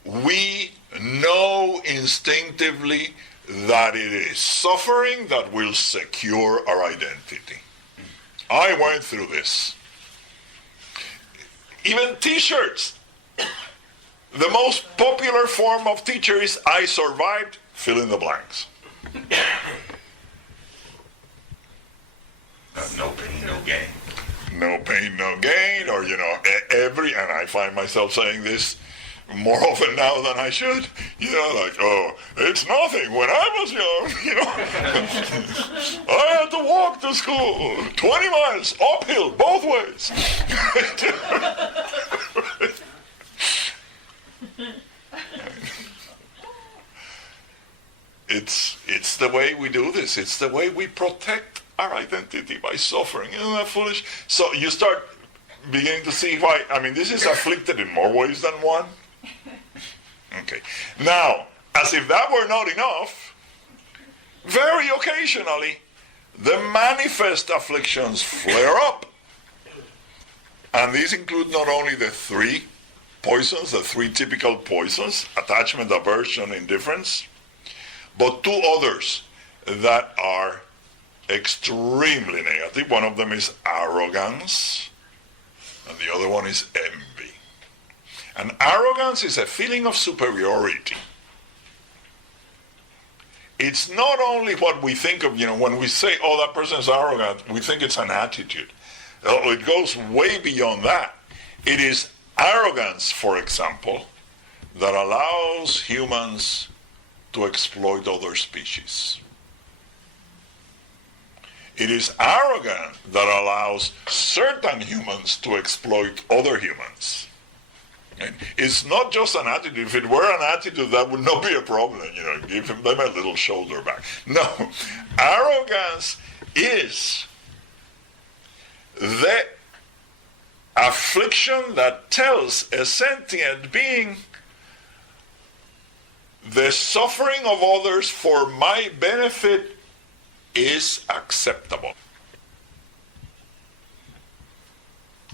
We know instinctively that it is suffering that will secure our identity. I went through this. Even t-shirts. The most popular form of t-shirt is I survived, fill in the blanks. No pain, no gain. no pain, no gain, or, and I find myself saying this more often now than I should, like, oh, it's nothing. When I was young, I had to walk to school 20 miles uphill both ways. It's the way we do this. It's the way we protect our identity by suffering. Isn't that foolish? So you start beginning to see why. This is afflicted in more ways than one. Okay. Now, as if that were not enough, very occasionally, the manifest afflictions flare up. And these include not only the three poisons, the three typical poisons, attachment, aversion, indifference, but two others that are extremely negative. One of them is arrogance, and the other one is envy. And arrogance is a feeling of superiority. It's not only what we think of, when we say, oh, that person is arrogant, we think it's an attitude. Oh, it goes way beyond that. It is arrogance, for example, that allows humans to exploit other species. It is arrogance that allows certain humans to exploit other humans. And it's not just an attitude. If it were an attitude, that would not be a problem. Give them a little shoulder back. No, arrogance is the affliction that tells a sentient being the suffering of others for my benefit is acceptable.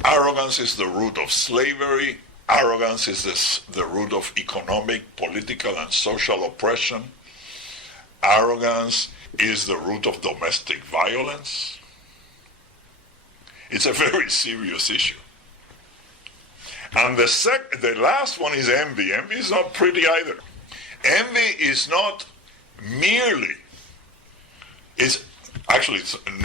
Arrogance is the root of slavery. Arrogance is the root of economic, political, and social oppression. Arrogance is the root of domestic violence. It's a very serious issue. And the last one is envy. Envy is not pretty either. Envy is not merely, it's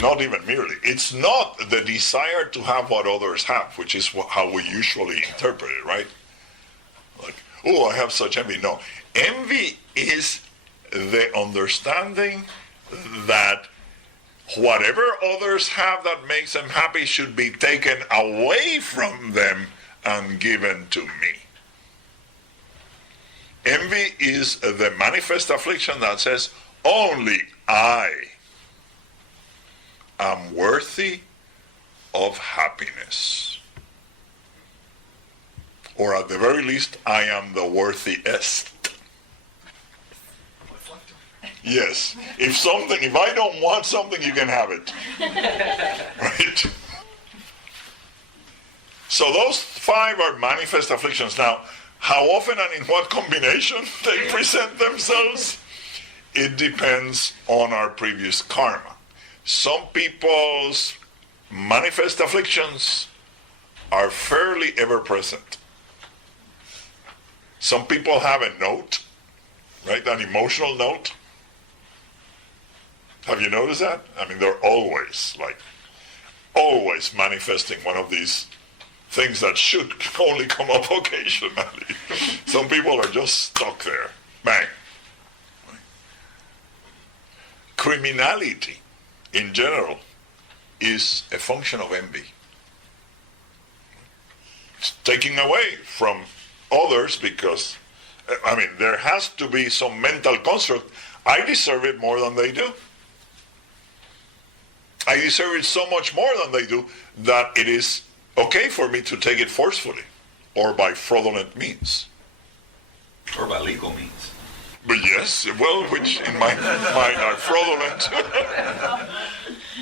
not even merely, it's not the desire to have what others have, which is how we usually interpret it, right? Like, oh, I have such envy. No, envy is the understanding that whatever others have that makes them happy should be taken away from them and given to me. Envy is the manifest affliction that says, only I am worthy of happiness. Or at the very least, I am the worthiest. Yes. If I don't want something, you can have it. Right? So those 5 are manifest afflictions. Now, how often and in what combination they present themselves, it depends on our previous karma. Some people's manifest afflictions are fairly ever present. Some people have a note, right? An emotional note. Have you noticed that? They're always manifesting one of these things that should only come up occasionally. Some people are just stuck there. Bang. Criminality, in general, is a function of envy. It's taking away from others because, there has to be some mental construct. I deserve it more than they do. I deserve it so much more than they do that it is okay for me to take it forcefully or by fraudulent means. Or by legal means. But yes, well, which in my mind are fraudulent.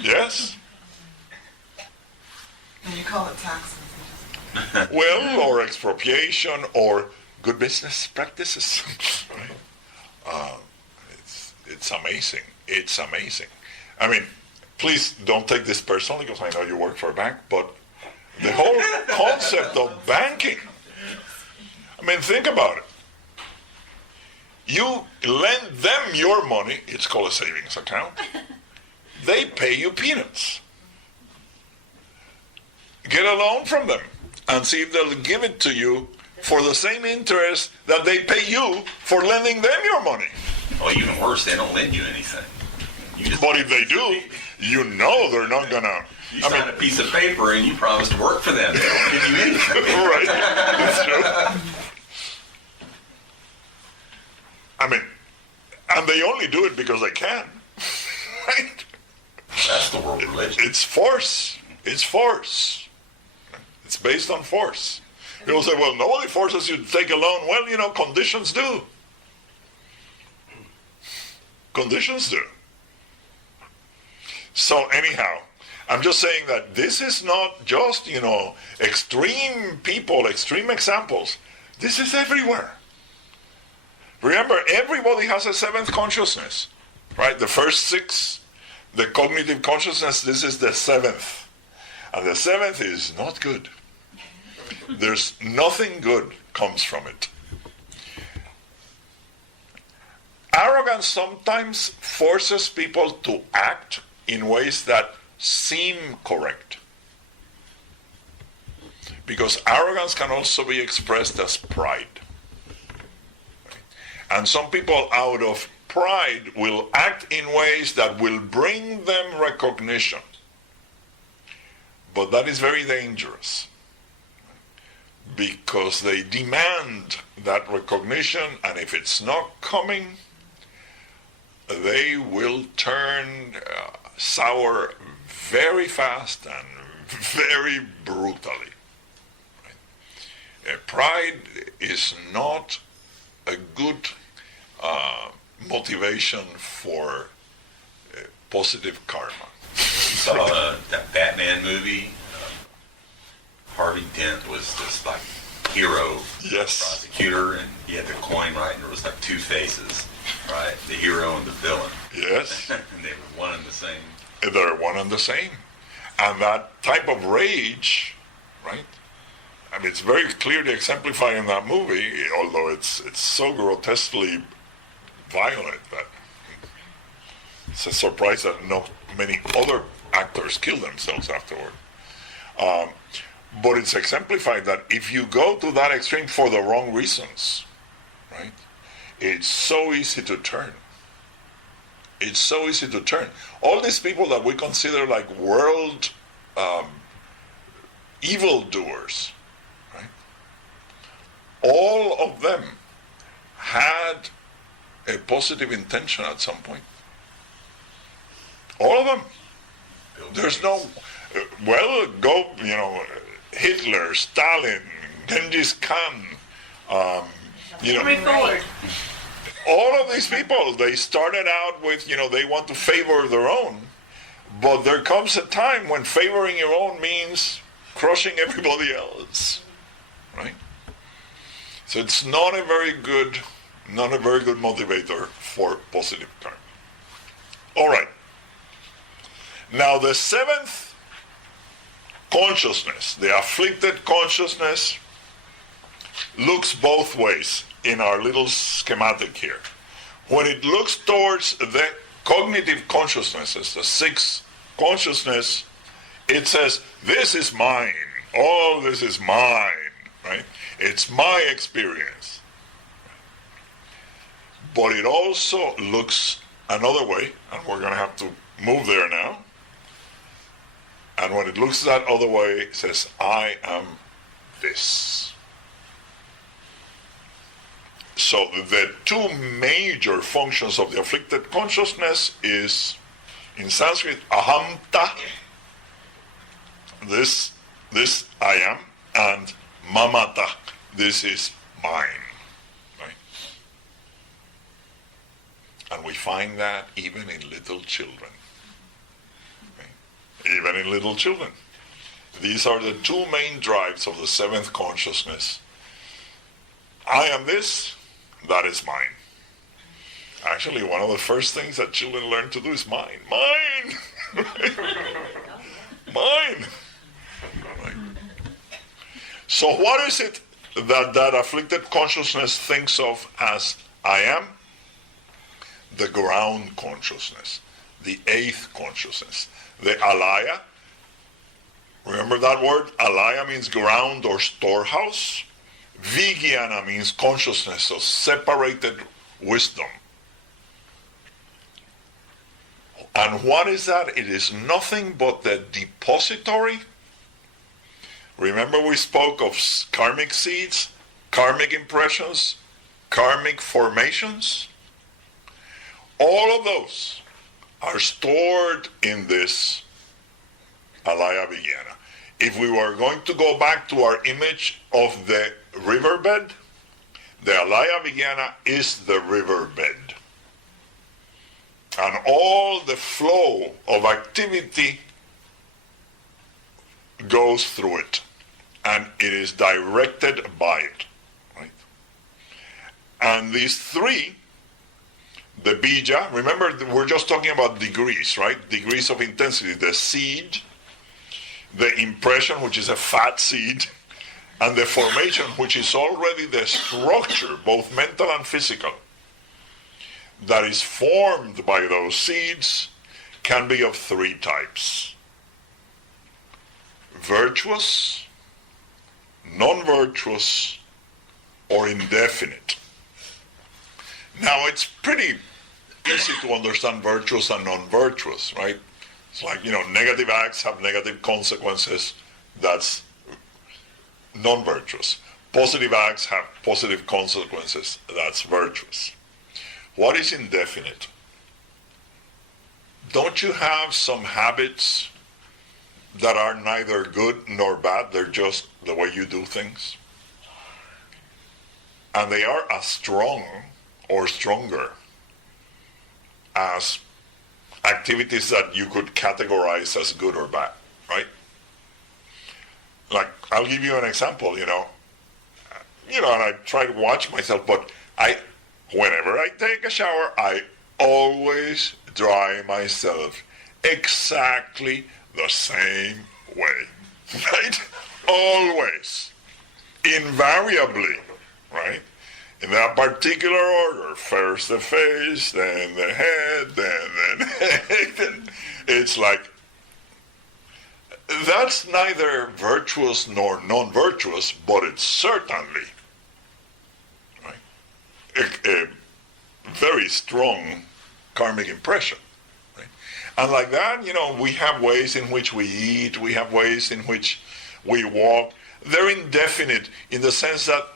Yes. And you call it taxes. Well, or expropriation or good business practices. It's amazing. It's amazing. Please don't take this personally because I know you work for a bank, but the whole concept of banking, think about it. You lend them your money, it's called a savings account. They pay you peanuts. get a loan from them and see if they'll give it to you for the same interest that they pay you for lending them your money. Or even worse, they don't lend you anything. You just But if they do, you know they're not gonna. you sign a piece of paper and you promise to work for them. They don't give you anything. Right, that's true. I mean, and they only do it because they can, right? That's the world religion. It's force. It's force. It's based on force. People say, well, nobody forces you to take a loan. Well, you know, conditions do. Conditions do. So anyhow, I'm just saying that this is not just, you know, extreme people, extreme examples. This is everywhere. Remember, everybody has a seventh consciousness, right? The first six, the cognitive consciousness, this is the seventh. And the seventh is not good. There's nothing good comes from it. Arrogance sometimes forces people to act in ways that seem correct. Because arrogance can also be expressed as pride. And some people out of pride will act in ways that will bring them recognition. But that is very dangerous. Because they demand that recognition, and if it's not coming, they will turn sour very fast and very brutally. Pride is not a good motivation for positive karma. You saw that Batman movie? Harvey Dent was this like hero Yes. prosecutor, and he had the coin right, and there was like two faces, right? The hero and the villain. Yes. And they were one and the same. They're one and the same. And that type of rage, right? I mean, it's very clearly exemplified in that movie, although it's so grotesquely violent that it's a surprise that not many other actors kill themselves afterward. But it's exemplified that if you go to that extreme for the wrong reasons, right, it's so easy to turn. It's so easy to turn. All these people that we consider like world evildoers, right, all of them had a positive intention at some point. All of them. There's no, well, go, you know, Hitler, Stalin, Genghis Khan, you know. Henry Ford. All of these people, they started out with, you know, they want to favor their own. But there comes a time when favoring your own means crushing everybody else, right? So it's not a very good motivator for positive karma. All right. Now the seventh consciousness, the afflicted consciousness, looks both ways in our little schematic here. When it looks towards the cognitive consciousnesses, the sixth consciousness, it says, this is mine. All this is mine, right? It's my experience. But it also looks another way, and we're going to have to move there now. And when it looks that other way, it says, I am this. So the two major functions of the afflicted consciousness is, in Sanskrit, ahamta, this I am, and mamata, this is mine. Right? And we find that even in little children. Even in little children. These are the two main drives of the seventh consciousness. I am this, that is mine. Actually, one of the first things that children learn to do is mine. Mine! Mine! Right. So what is it that afflicted consciousness thinks of as I am? The ground consciousness, the eighth consciousness. The alaya, Remember that word? Alaya means ground or storehouse. Vijnana means consciousness, so separated wisdom. And what is that? It is nothing but the depository. Remember we spoke of karmic seeds, karmic impressions, karmic formations? All of those are stored in this Alaya Vijnana. If we were going to go back to our image of the riverbed, the Alaya Vijnana is the riverbed. And all the flow of activity goes through it. And it is directed by it. Right? And these three, the bija, remember we're just talking about degrees, right? Degrees of intensity. The seed, the impression, which is a fat seed, and the formation, which is already the structure, both mental and physical, that is formed by those seeds, can be of three types. Virtuous, non-virtuous, or indefinite. Now, it's pretty easy to understand virtuous and non-virtuous, right? It's like, negative acts have negative consequences. That's non-virtuous. Positive acts have positive consequences. That's virtuous. What is indefinite? Don't you have some habits that are neither good nor bad? They're just the way you do things. And they are as strong or stronger as activities that you could categorize as good or bad, right? Like, I'll give you an example, and I try to watch myself, but whenever I take a shower, I always dry myself exactly the same way, right? Always. Invariably, right? In that particular order. First the face, then the head, then the neck. And it's like, that's neither virtuous nor non-virtuous, but it's certainly a very strong karmic impression. Right? And like that, we have ways in which we eat, we have ways in which we walk. They're indefinite in the sense that,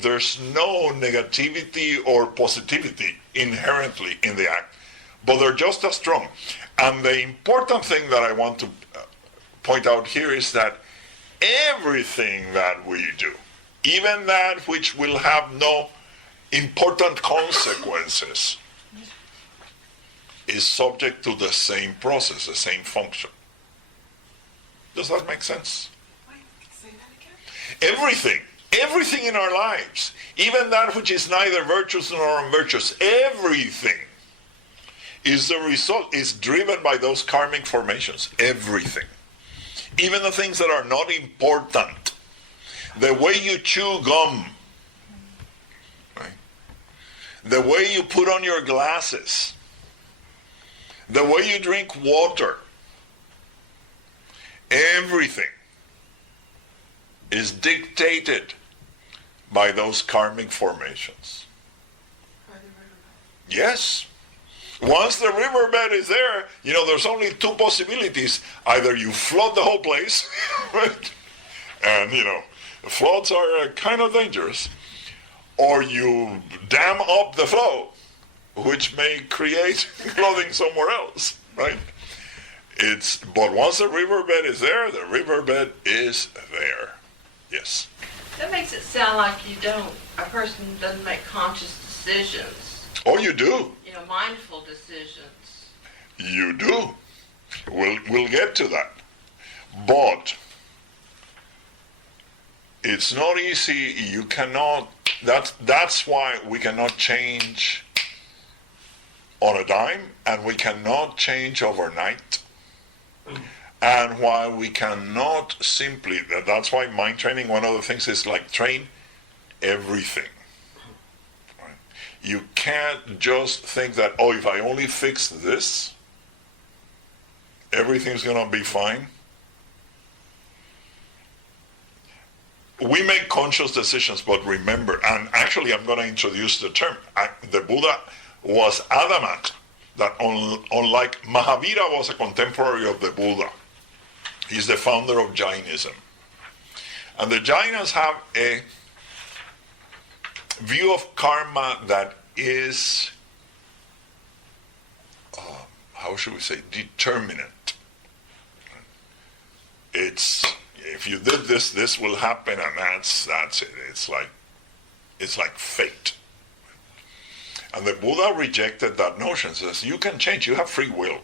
there's no negativity or positivity inherently in the act, but they're just as strong. And the important thing that I want to point out here is that everything that we do, even that which will have no important consequences, is subject to the same process, the same function. Does that make sense? Say that again. Everything in our lives, even that which is neither virtuous nor unvirtuous, everything is the result, is driven by those karmic formations. Everything. Even the things that are not important. The way you chew gum, right? The way you put on your glasses, the way you drink water, everything is dictated by those karmic formations. By the riverbed. Yes. Once the riverbed is there, there's only two possibilities. Either you flood the whole place, right? And, floods are kind of dangerous. Or you dam up the flow, which may create flooding somewhere else, right? But once the riverbed is there, the riverbed is there. Yes. That makes it sound like a person doesn't make conscious decisions. Oh, you do. Mindful decisions. You do. We'll get to that. But it's not easy. You cannot, that's why we cannot change on a dime, and we cannot change overnight. And why we cannot simply, that's why mind training, one of the things is like train everything. Right? You can't just think that, if I only fix this, everything's going to be fine. we make conscious decisions, but remember, and actually I'm going to introduce the term, the Buddha was adamant that unlike Mahavira was a contemporary of the Buddha, he's the founder of Jainism. And the Jainas have a view of karma that is, how should we say, determinate. It's, if you did this, this will happen, and that's it. It's like fate. And the Buddha rejected that notion, says you can change, you have free will.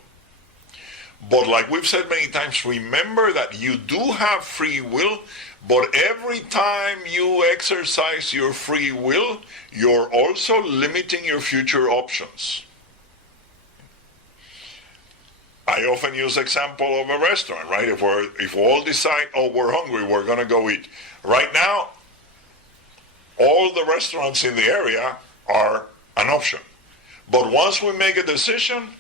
But like we've said many times, remember that you do have free will, but every time you exercise your free will, you're also limiting your future options. I often use the example of a restaurant, right? If we all decide, oh, we're hungry, we're going to go eat. Right now, all the restaurants in the area are an option. But once we make a decision,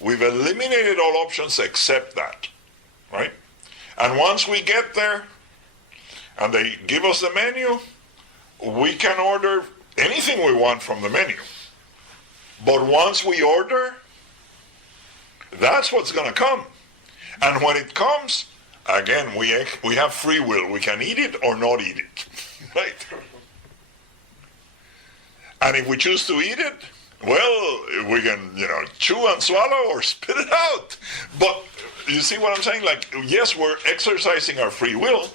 we've eliminated all options except that, right? And once we get there, and they give us the menu, we can order anything we want from the menu. But once we order, that's what's going to come. And when it comes, again, we have free will. We can eat it or not eat it, right? And if we choose to eat it, well, we can, chew and swallow or spit it out. But you see what I'm saying? Like, yes, we're exercising our free will,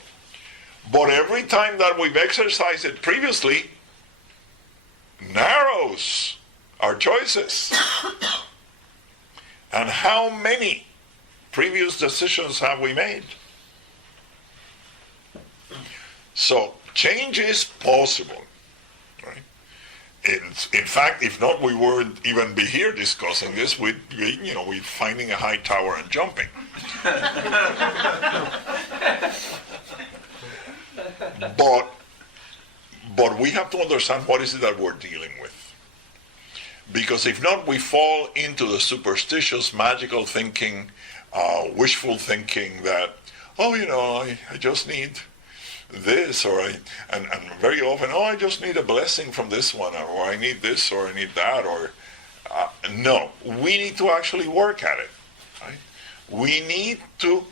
but every time that we've exercised it previously, narrows our choices. And how many previous decisions have we made? So change is possible, right? In fact, if not, we wouldn't even be here discussing this. We'd finding a high tower and jumping. But we have to understand what is it that we're dealing with. Because if not, we fall into the superstitious, magical thinking, wishful thinking that, I just need this, and very often, I just need a blessing from this one, or I need this, or I need that, or no, we need to actually work at it. Right? We need to,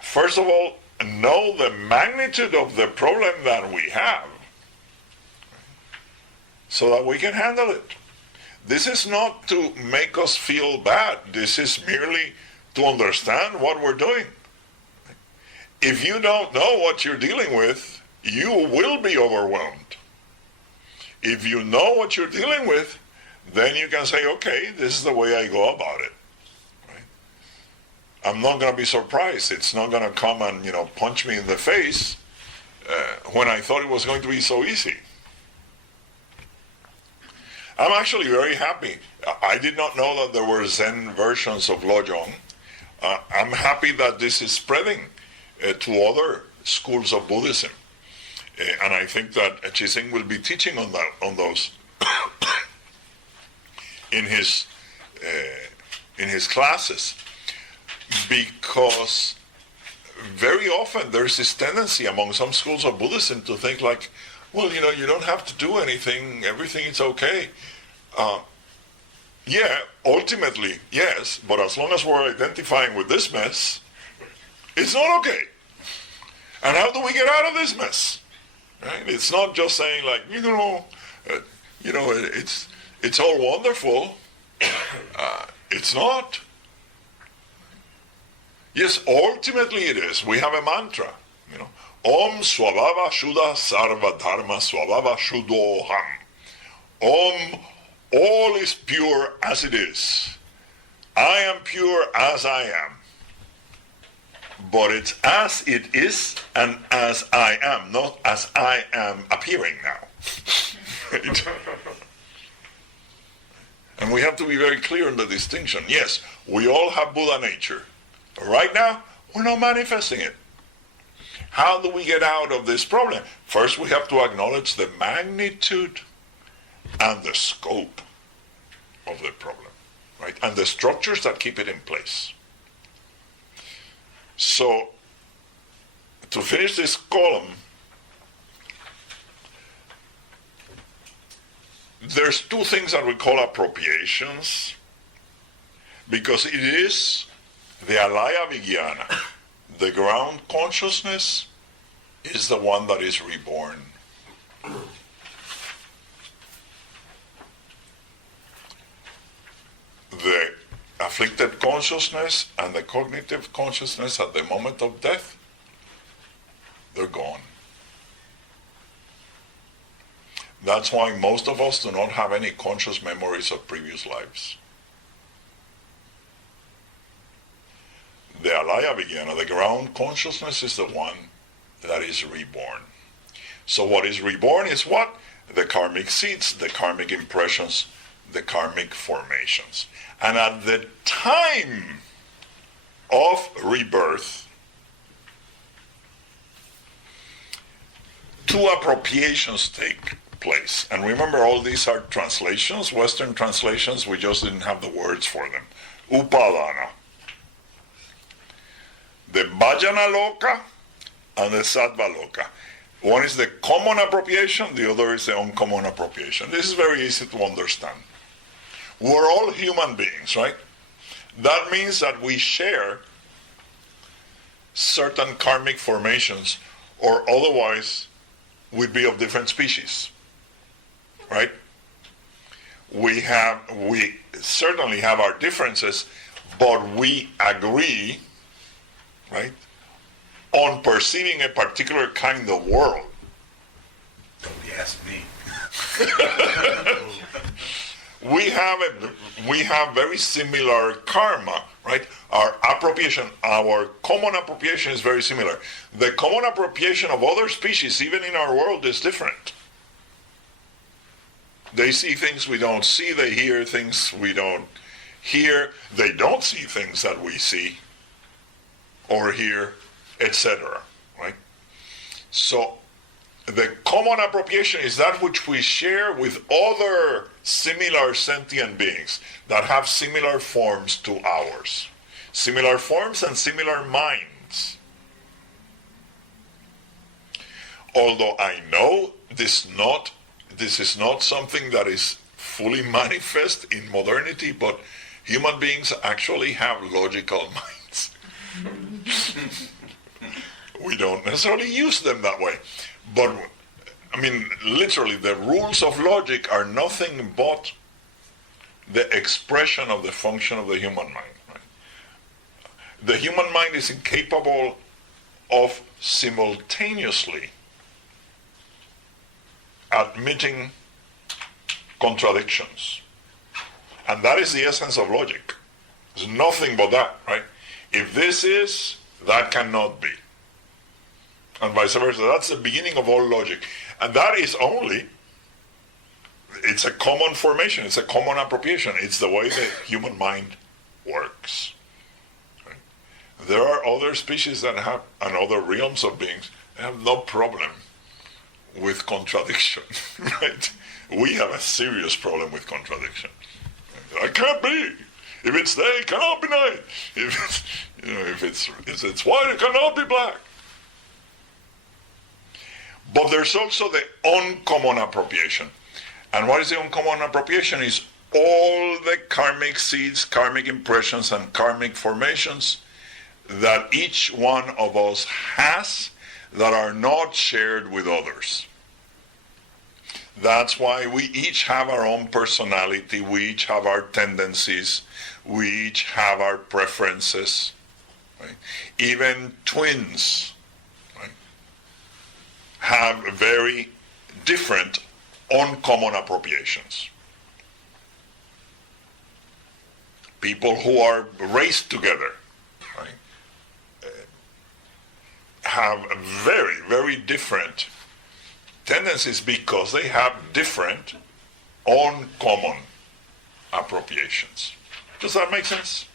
first of all, know the magnitude of the problem that we have, so that we can handle it. This is not to make us feel bad. This is merely to understand what we're doing. If you don't know what you're dealing with, you will be overwhelmed. If you know what you're dealing with, then you can say, okay, this is the way I go about it. Right? I'm not going to be surprised. It's not going to come and punch me in the face when I thought it was going to be so easy. I'm actually very happy. I did not know that there were Zen versions of Lojong. I'm happy that this is spreading to other schools of Buddhism. And I think that Chising will be teaching on those in his classes. Because very often there's this tendency among some schools of Buddhism to think like, well, you don't have to do anything, everything is okay. Yeah, ultimately, yes, but as long as we're identifying with this mess, it's not okay. And how do we get out of this mess? Right? It's not just saying like, it's all wonderful. It's not. Yes, ultimately it is. We have a mantra, Om Swabhava Shuddha Sarva Dharma Swabhava Shuddhoham. Om, all is pure as it is. I am pure as I am. But it's as it is and as I am, not as I am appearing now. And we have to be very clear in the distinction. Yes, we all have Buddha nature. Right now, we're not manifesting it. How do we get out of this problem? First, we have to acknowledge the magnitude and the scope of the problem, right? And the structures that keep it in place. So, to finish this column, there's two things that we call appropriations, because it is the alaya vigyana, the ground consciousness, is the one that is reborn. The afflicted consciousness and the cognitive consciousness at the moment of death, they're gone. That's why most of us do not have any conscious memories of previous lives. The alaya vigyana, the ground consciousness, is the one that is reborn. So what is reborn is what? The karmic seeds, the karmic impressions, the karmic formations. And at the time of rebirth, two appropriations take place. And remember, all these are translations, Western translations, we just didn't have the words for them. Upadana. The Bhajana Loka and the Sattva Loka. One is the common appropriation, the other is the uncommon appropriation. This is very easy to understand. We're all human beings, right? That means that we share certain karmic formations, or otherwise we'd be of different species, right? We certainly have our differences, but we agree, right, on perceiving a particular kind of world. Don't ask me. We have very similar karma, right? Our appropriation, our common appropriation is very similar. The common appropriation of other species, even in our world, is different. They see things we don't see, they hear things we don't hear, they don't see things that we see or hear, etc., right? So the common appropriation is that which we share with other similar sentient beings that have similar forms to ours. Similar forms and similar minds. Although I know this is not something that is fully manifest in modernity, but human beings actually have logical minds. We don't necessarily use them that way. But, I mean, literally, the rules of logic are nothing but the expression of the function of the human mind. Right? The human mind is incapable of simultaneously admitting contradictions. And that is the essence of logic. There's nothing but that, right? If this is, that cannot be. And vice versa. That's the beginning of all logic. And that is it's a common formation, it's a common appropriation. It's the way the human mind works. Right? There are other species that have, and other realms of beings, that have no problem with contradiction, right? We have a serious problem with contradiction. It can't be. If it's day, it cannot be night. If it's white, it cannot be black. But there's also the uncommon appropriation. And what is the uncommon appropriation? Is all the karmic seeds, karmic impressions, and karmic formations that each one of us has that are not shared with others. That's why we each have our own personality, we each have our tendencies, we each have our preferences. Right? Even twins, right, have very different uncommon appropriations. People who are raised together, right, have very, very different tendencies because they have different uncommon appropriations. Does that make sense?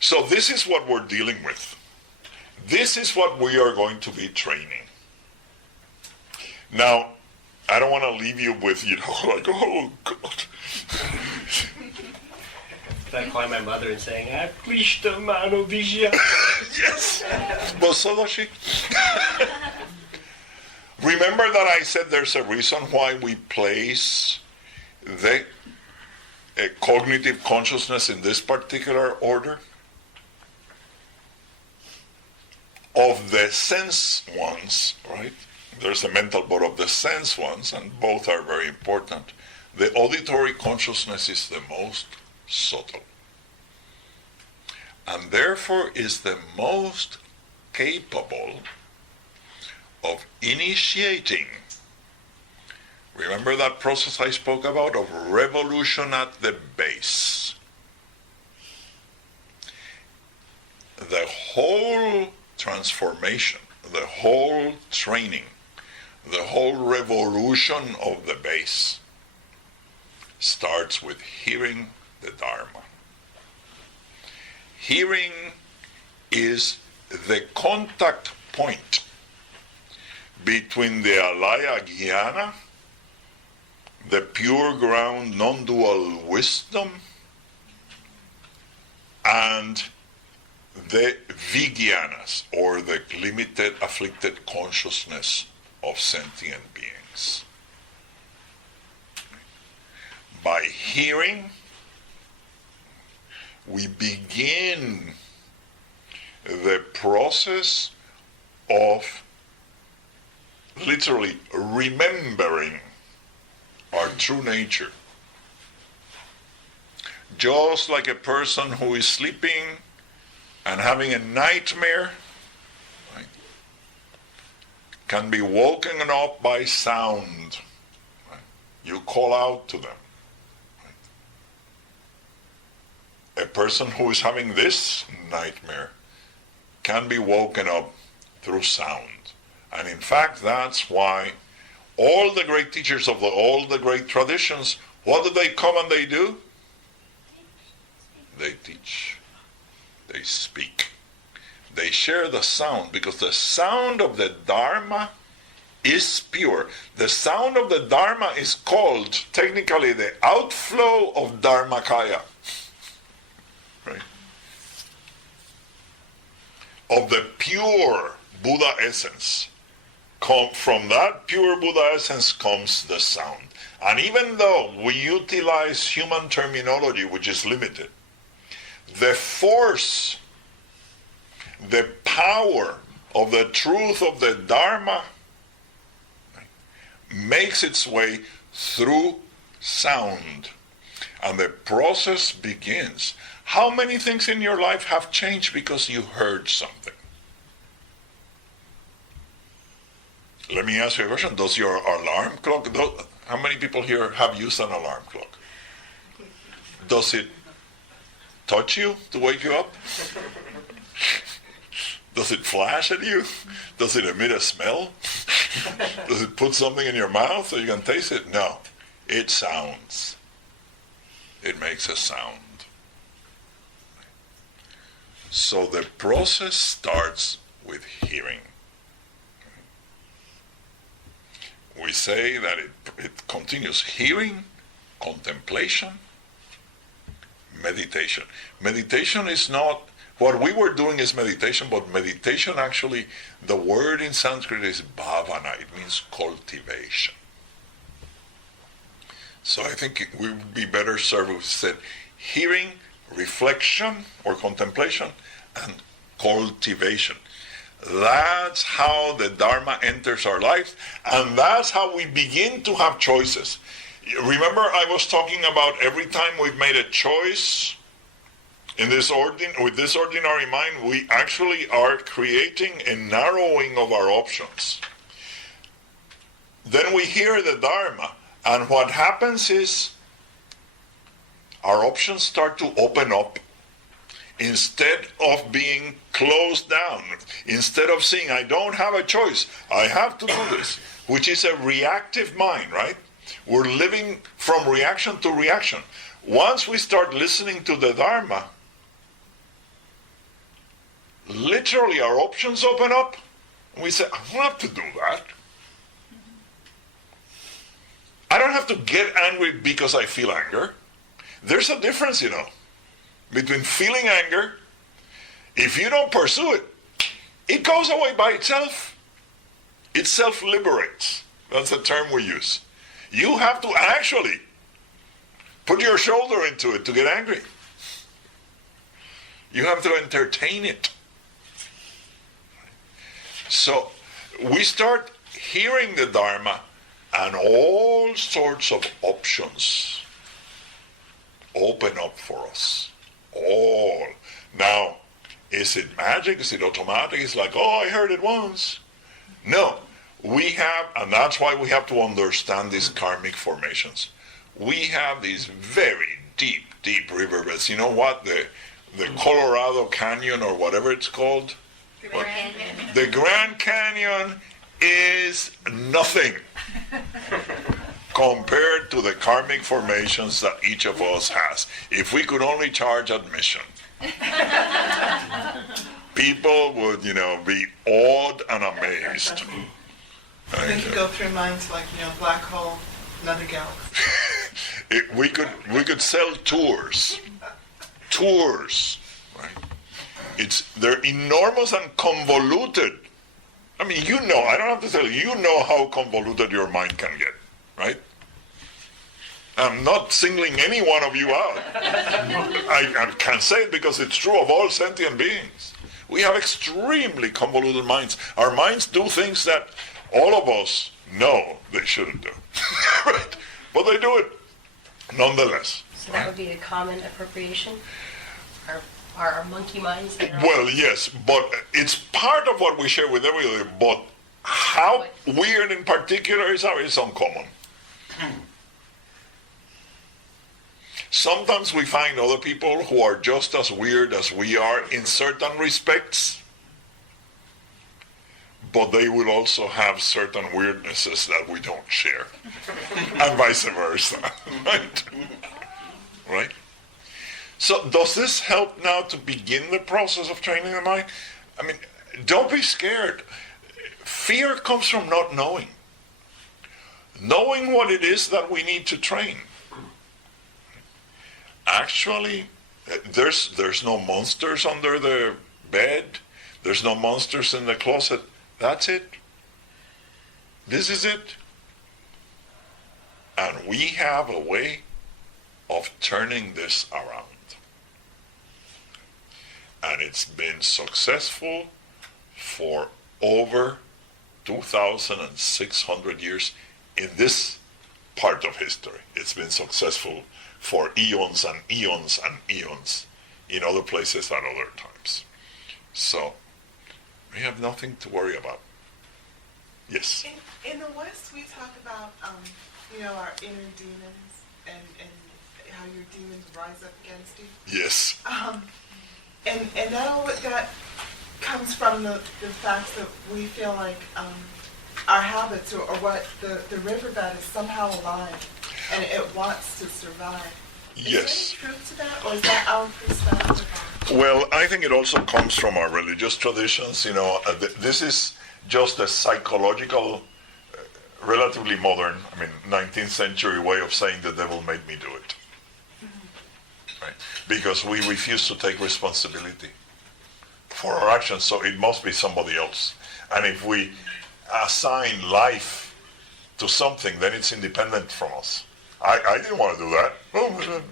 So this is what we're dealing with. This is what we are going to be training. Now, I don't want to leave you with, like, oh, God. I call my mother and saying, "Aklishta manovizia." Yes, but so does she. Remember that I said there's a reason why we place the cognitive consciousness in this particular order? Of the sense ones, right? There's the mental, but of the sense ones, and both are very important. The auditory consciousness is the most subtle, and therefore is the most capable of initiating. Remember that process I spoke about of revolution at the base. The whole transformation, the whole training, the whole revolution of the base starts with hearing the Dharma. Hearing is the contact point between the alaya jnana, the pure ground non-dual wisdom, and the vijnanas, or the limited afflicted consciousness of sentient beings. By hearing, we begin the process of literally remembering our true nature. Just like a person who is sleeping and having a nightmare, right, can be woken up by sound. Right? You call out to them. Right? A person who is having this nightmare can be woken up through sound. And in fact, that's why all the great teachers of all the great traditions, what do they come and they do? They teach. They speak. They share the sound, because the sound of the Dharma is pure. The sound of the Dharma is called technically the outflow of Dharmakaya. Right? Of the pure Buddha essence. From that pure Buddha essence comes the sound. And even though we utilize human terminology, which is limited, the force, the power of the truth of the Dharma makes its way through sound. And the process begins. How many things in your life have changed because you heard something? Let me ask you a question. Does your alarm clock, how many people here have used an alarm clock? Does it touch you to wake you up? Does it flash at you? Does it emit a smell? Does it put something in your mouth so you can taste it? No. It sounds. It makes a sound. So the process starts with hearing. We say that it continues hearing, contemplation, meditation. Meditation is not, what we were doing is meditation, but meditation actually, the word in Sanskrit is bhavana. It means cultivation. So I think we would be better served if we said hearing, reflection or contemplation, and cultivation. That's how the Dharma enters our lives, and that's how we begin to have choices. Remember, I was talking about every time we've made a choice in this with this ordinary mind, we actually are creating a narrowing of our options. Then we hear the Dharma, and what happens is our options start to open up. Instead of being closed down, instead of saying, I don't have a choice, I have to do this, which is a reactive mind, right? We're living from reaction to reaction. Once we start listening to the Dharma, literally our options open up, and we say, I don't have to do that. I don't have to get angry because I feel anger. There's a difference, between feeling anger. If you don't pursue it, it goes away by itself. It self-liberates. That's the term we use. You have to actually put your shoulder into it to get angry. You have to entertain it. So we start hearing the Dharma and all sorts of options open up for us. All. Now, is it magic? Is it automatic? It's like, oh, I heard it once. No. We have, and that's why we have to understand these karmic formations. We have these very deep, deep riverbeds. You know what? The Colorado Canyon or whatever it's called. The Grand Canyon is nothing compared to the karmic formations that each of us has. If we could only charge admission, people would, be awed and amazed. I think you go through minds like, black hole, another galaxy. We could sell tours. Tours, right? They're enormous and convoluted. I mean, I don't have to tell you, how convoluted your mind can get, right? I'm not singling any one of you out. I can say it because it's true of all sentient beings. We have extremely convoluted minds. Our minds do things that all of us know they shouldn't do, right? But they do it nonetheless. So that would be a common appropriation? Our monkey minds? Well, yes, but it's part of what we share with everybody, but how weird in particular is uncommon. Sometimes we find other people who are just as weird as we are in certain respects, but they will also have certain weirdnesses that we don't share, and vice versa, right? Right? So does this help now to begin the process of training the mind? I mean, don't be scared. Fear comes from not knowing. Knowing what it is that we need to train. Actually, there's no monsters under the bed. There's no monsters in the closet. That's it. This is it. And we have a way of turning this around. And it's been successful for over 2,600 years in this part of history. It's been successful for eons and eons and eons in other places at other times. So we have nothing to worry about. Yes? In the West, we talk about, our inner demons and how your demons rise up against you. Yes. And that comes from the fact that we feel like our habits or what the riverbed is somehow alive and it wants to survive. Yes. Is there any truth to that, or is that our perspective? Well, I think it also comes from our religious traditions. This is just a psychological, relatively modern, 19th century way of saying the devil made me do it. Right? Because we refuse to take responsibility for our actions, so it must be somebody else. And if we assign life to something, then it's independent from us. I didn't want to do that. Oh,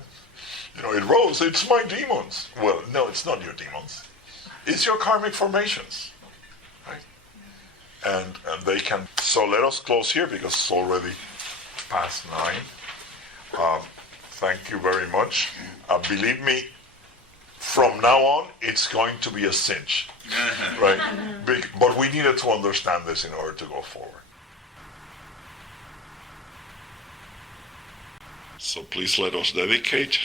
it rose. It's my demons. Well, no, it's not your demons. It's your karmic formations. Right? And they can. So let us close here because it's already past 9. Thank you very much. Believe me, from now on, it's going to be a cinch. Right? But we needed to understand this in order to go forward. So please let us dedicate.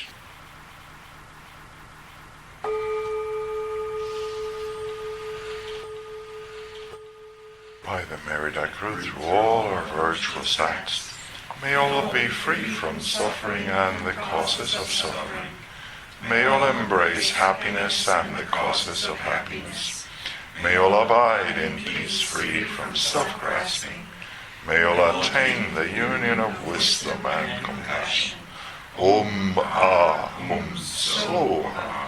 By the merit accrued through all our virtuous acts, may all be free from suffering and the causes of suffering. May all embrace happiness and the causes of happiness. May all abide in peace free from self-grasping. May all attain the union of wisdom and compassion. Om Ah Hum Soha.